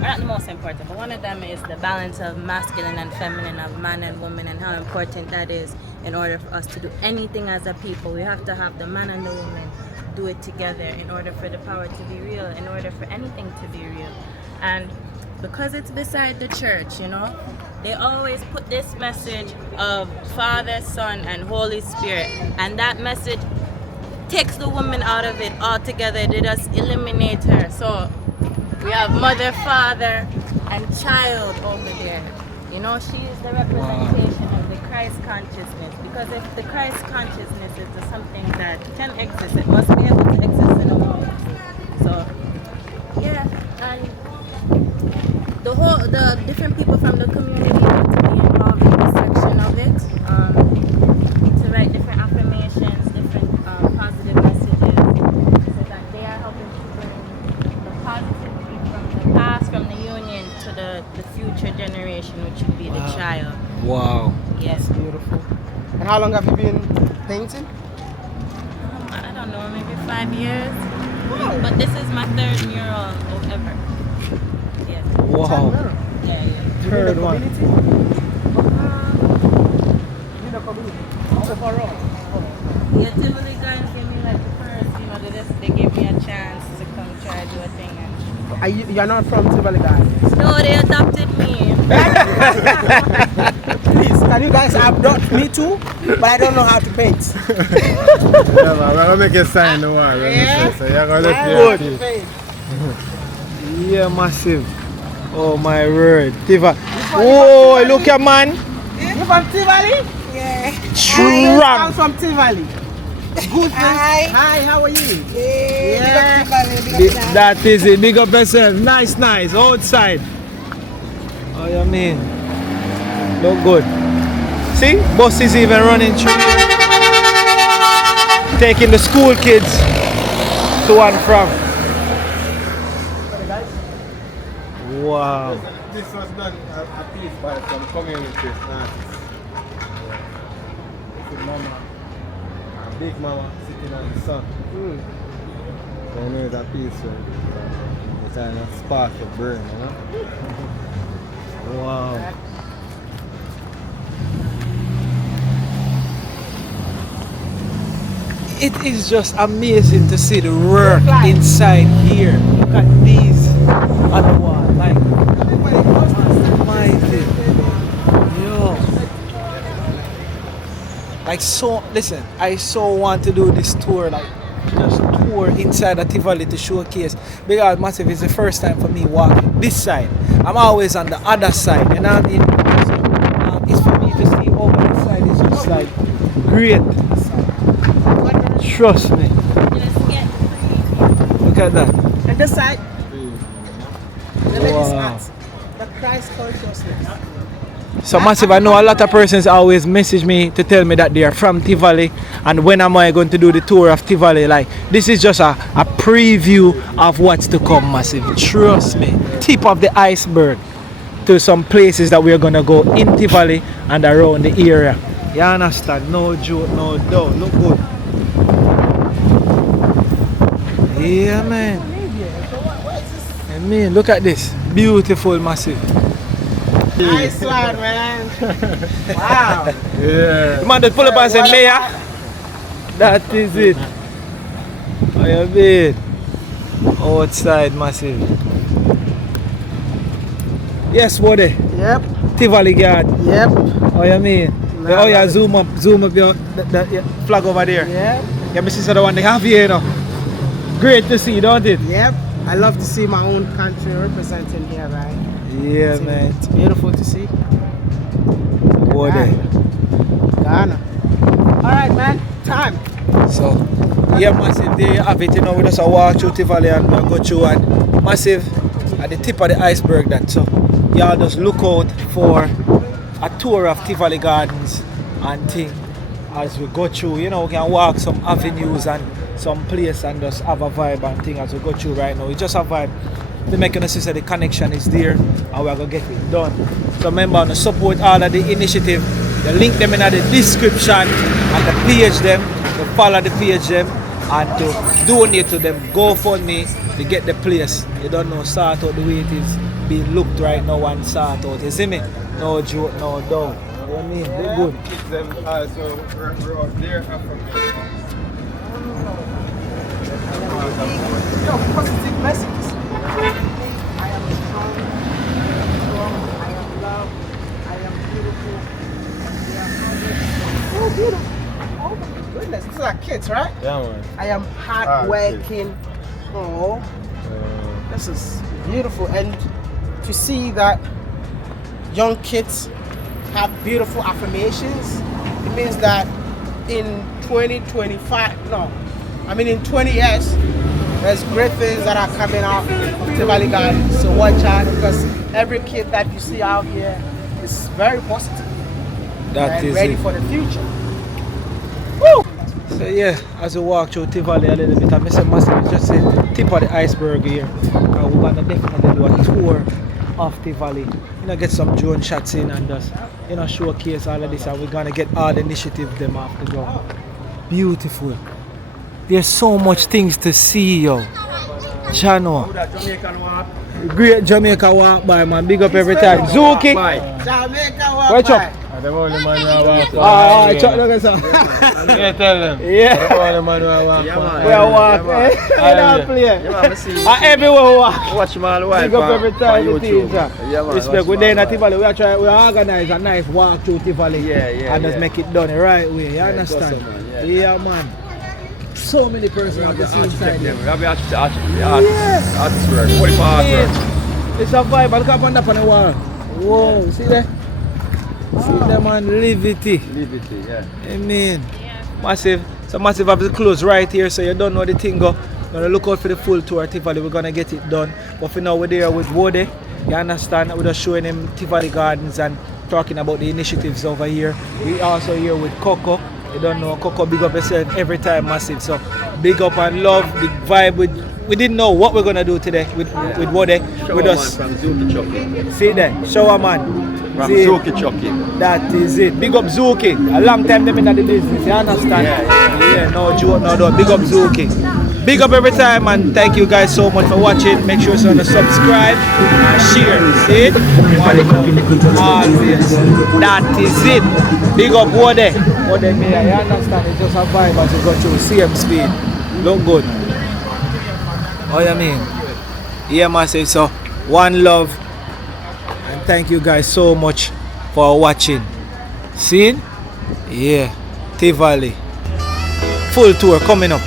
not the most important, but one of them is the balance of masculine and feminine, of man and woman, and how important that is in order for us to do anything as a people. We have to have the man and the woman do it together in order for the power to be real, in order for anything to be real. And because it's beside the church, you know, they always put this message of Father, Son, and Holy Spirit, and that message takes the woman out of it altogether. They just eliminate her. So we have mother, father, and child over there. You know, she is the representation of the Christ consciousness. Because if the Christ consciousness is something that can exist, it must be able to exist in a woman. So, yeah, and the different people from the community need to be involved in this section of it. To write different affirmations, different positive messages, so that they are helping to bring the positivity from the past, from the union, to the future generation, which would be the child. Wow. Yes. Beautiful. And how long have you been painting? I don't know, maybe 5 years. Wow. But this is my third mural ever. Yes. Wow. Yeah, yeah. Third one. Yeah, Tivoli Gardens gave me like the first, you know, they gave me a chance to come try to do a thing. And You're not from Tivoli Gardens? no, they adopted me. Please, can you guys adopt me too? But I don't know how to paint. Yeah, man, we're gonna make a sign the one. Yeah. So you're gonna let me Good. Yeah, massive. Oh my word. Tivoli. Whoa, look at man. You from Tivoli? Yeah. Strong. I'm from Tivoli. Good. Hi, how are you? Yeah. That is it. Big up yourself. Nice, nice. Outside. Oh, you mean? Look good. See, bus is even running through here. Taking the school kids to and from. Wow. This was done a piece by some community artists. This is Mama, Big Mama sitting on the sun. So I know it's a piece where it's kind of spark of burn, you know? Wow. It is just amazing to see the work inside here. Look at these on the wall. Like, mighty. Yo. Like, so, listen, I so want to do this tour, like, just tour inside the Tivoli to showcase. Because Massive is the first time for me walking this side. I'm always on the other side, and I mean, so, it's for me to see over this side. It's just like great. Trust me. Look at that. And this side, the lady's Wow. hat, the Christ consciousness. So Massive, I know a lot of persons always message me to tell me that they are from Tivoli and when am I going to do the tour of Tivoli. Like, this is just a preview of what's to come, Massive. Trust me. Tip of the iceberg to some places that we're going to go in Tivoli and around the area. You understand? No joke, no doubt. Look good. Yeah, man. I mean, look at this. Beautiful, Massive. Nice one, man. Wow. Yeah. Man, just pull up and say, Mayor. That is it. How you been? Outside, Massive. Yes, WODE. Yep. Tivoli Gardens. Yep. How you mean? Nah, oh, yeah, zoom up your flag over there. Yep. Yeah, my sister the one they have here, you know. Great to see, don't it? Yep. I love to see my own country representing here, right? Yeah, man. It's beautiful to see. WODE. Ghana. Alright, man. Time. So, yeah, Massive, there you have it. You know, we just walk through Tivoli and we go through, and Massive at the tip of the iceberg. That so, y'all just look out for a tour of Tivoli Gardens and thing as we go through. You know, we can walk some avenues and some place and just have a vibe and thing as we go through right now. It's just a vibe. To make you see that the connection is there and we're going to get it done. So remember to support all of the initiative. The link them in the description and the page them, to follow the page them and to donate to them. GoFundMe to get the place. You don't know, sort out the way it is being looked right now and sort out. You see me? No joke, no doubt. You know what I mean? They're good. Kids them also we're out there African. Yo, positive messages. I am strong, I am loved, I am beautiful. Oh, beautiful. Oh my goodness, these are kids, right? Yeah, man. I am hardworking. Oh, this is beautiful. And to see that young kids have beautiful affirmations, it means that in 2025, no, I mean in 20 years, there's great things that are coming out of Tivoli Gardens. So watch out, because every kid that you see out here is very positive That and is ready it. for the future. Woo! So yeah, as we walk through Tivoli a little bit, I miss a Massive just say tip of the iceberg here. And we're gonna definitely do a tour of Tivoli. You know, get some drone shots in and just, you know, showcase all of this, and we're gonna get all the initiatives them off the go. Beautiful. There's so much things to see, yo. Chano. Great Jamaica walk by, man. Big up every time. Zuki. Jamaica walk What's by. up? The only man who walk. Ah, check look at some. Yeah, tell them. Yeah. The only man who walk. We are walk. I don't play. Everywhere walk. Watch him all the while. Big up every time the team, sir. Yeah, man. Respect. We're there in Tivoli. We organize a nice walk through Tivoli. Yeah, and just make it done the right way. You understand? Yeah, man. So many persons have to see inside there. We have the artist work. 44 artwork. It's a vibe. Look up on that on the wall. Whoa, see there? See them on livity. Livity, yeah. Amen. Massive. So Massive have the clothes right here, so you don't know the thing go. Gonna look out for the full tour Tivoli. We're gonna get it done. But for now we're there with WODE. You understand? We're just showing him Tivoli Gardens and talking about the initiatives over here. We also here with Coco. You don't know Coco, big up yourself every time, massive. So big up and love the vibe. We didn't know what we're gonna do today with WODE. With us. From Zuki Chucky. See there, shower man. From See, Zuki Chucky. that is it. Big up Zuki. A long time them in the business. You understand? Yeah, no joke, no doubt. Big up Zuki. Big up every time, and thank you guys so much for watching. Make sure to subscribe and share. See it? Always. That is it. Big up WODE. WODE me, I understand. It's just a vibe as you go through CM speed. Look good. Oh, you mean? Yeah, man, say so. One love. And thank you guys so much for watching. See? Yeah. Tivoli. Full tour coming up.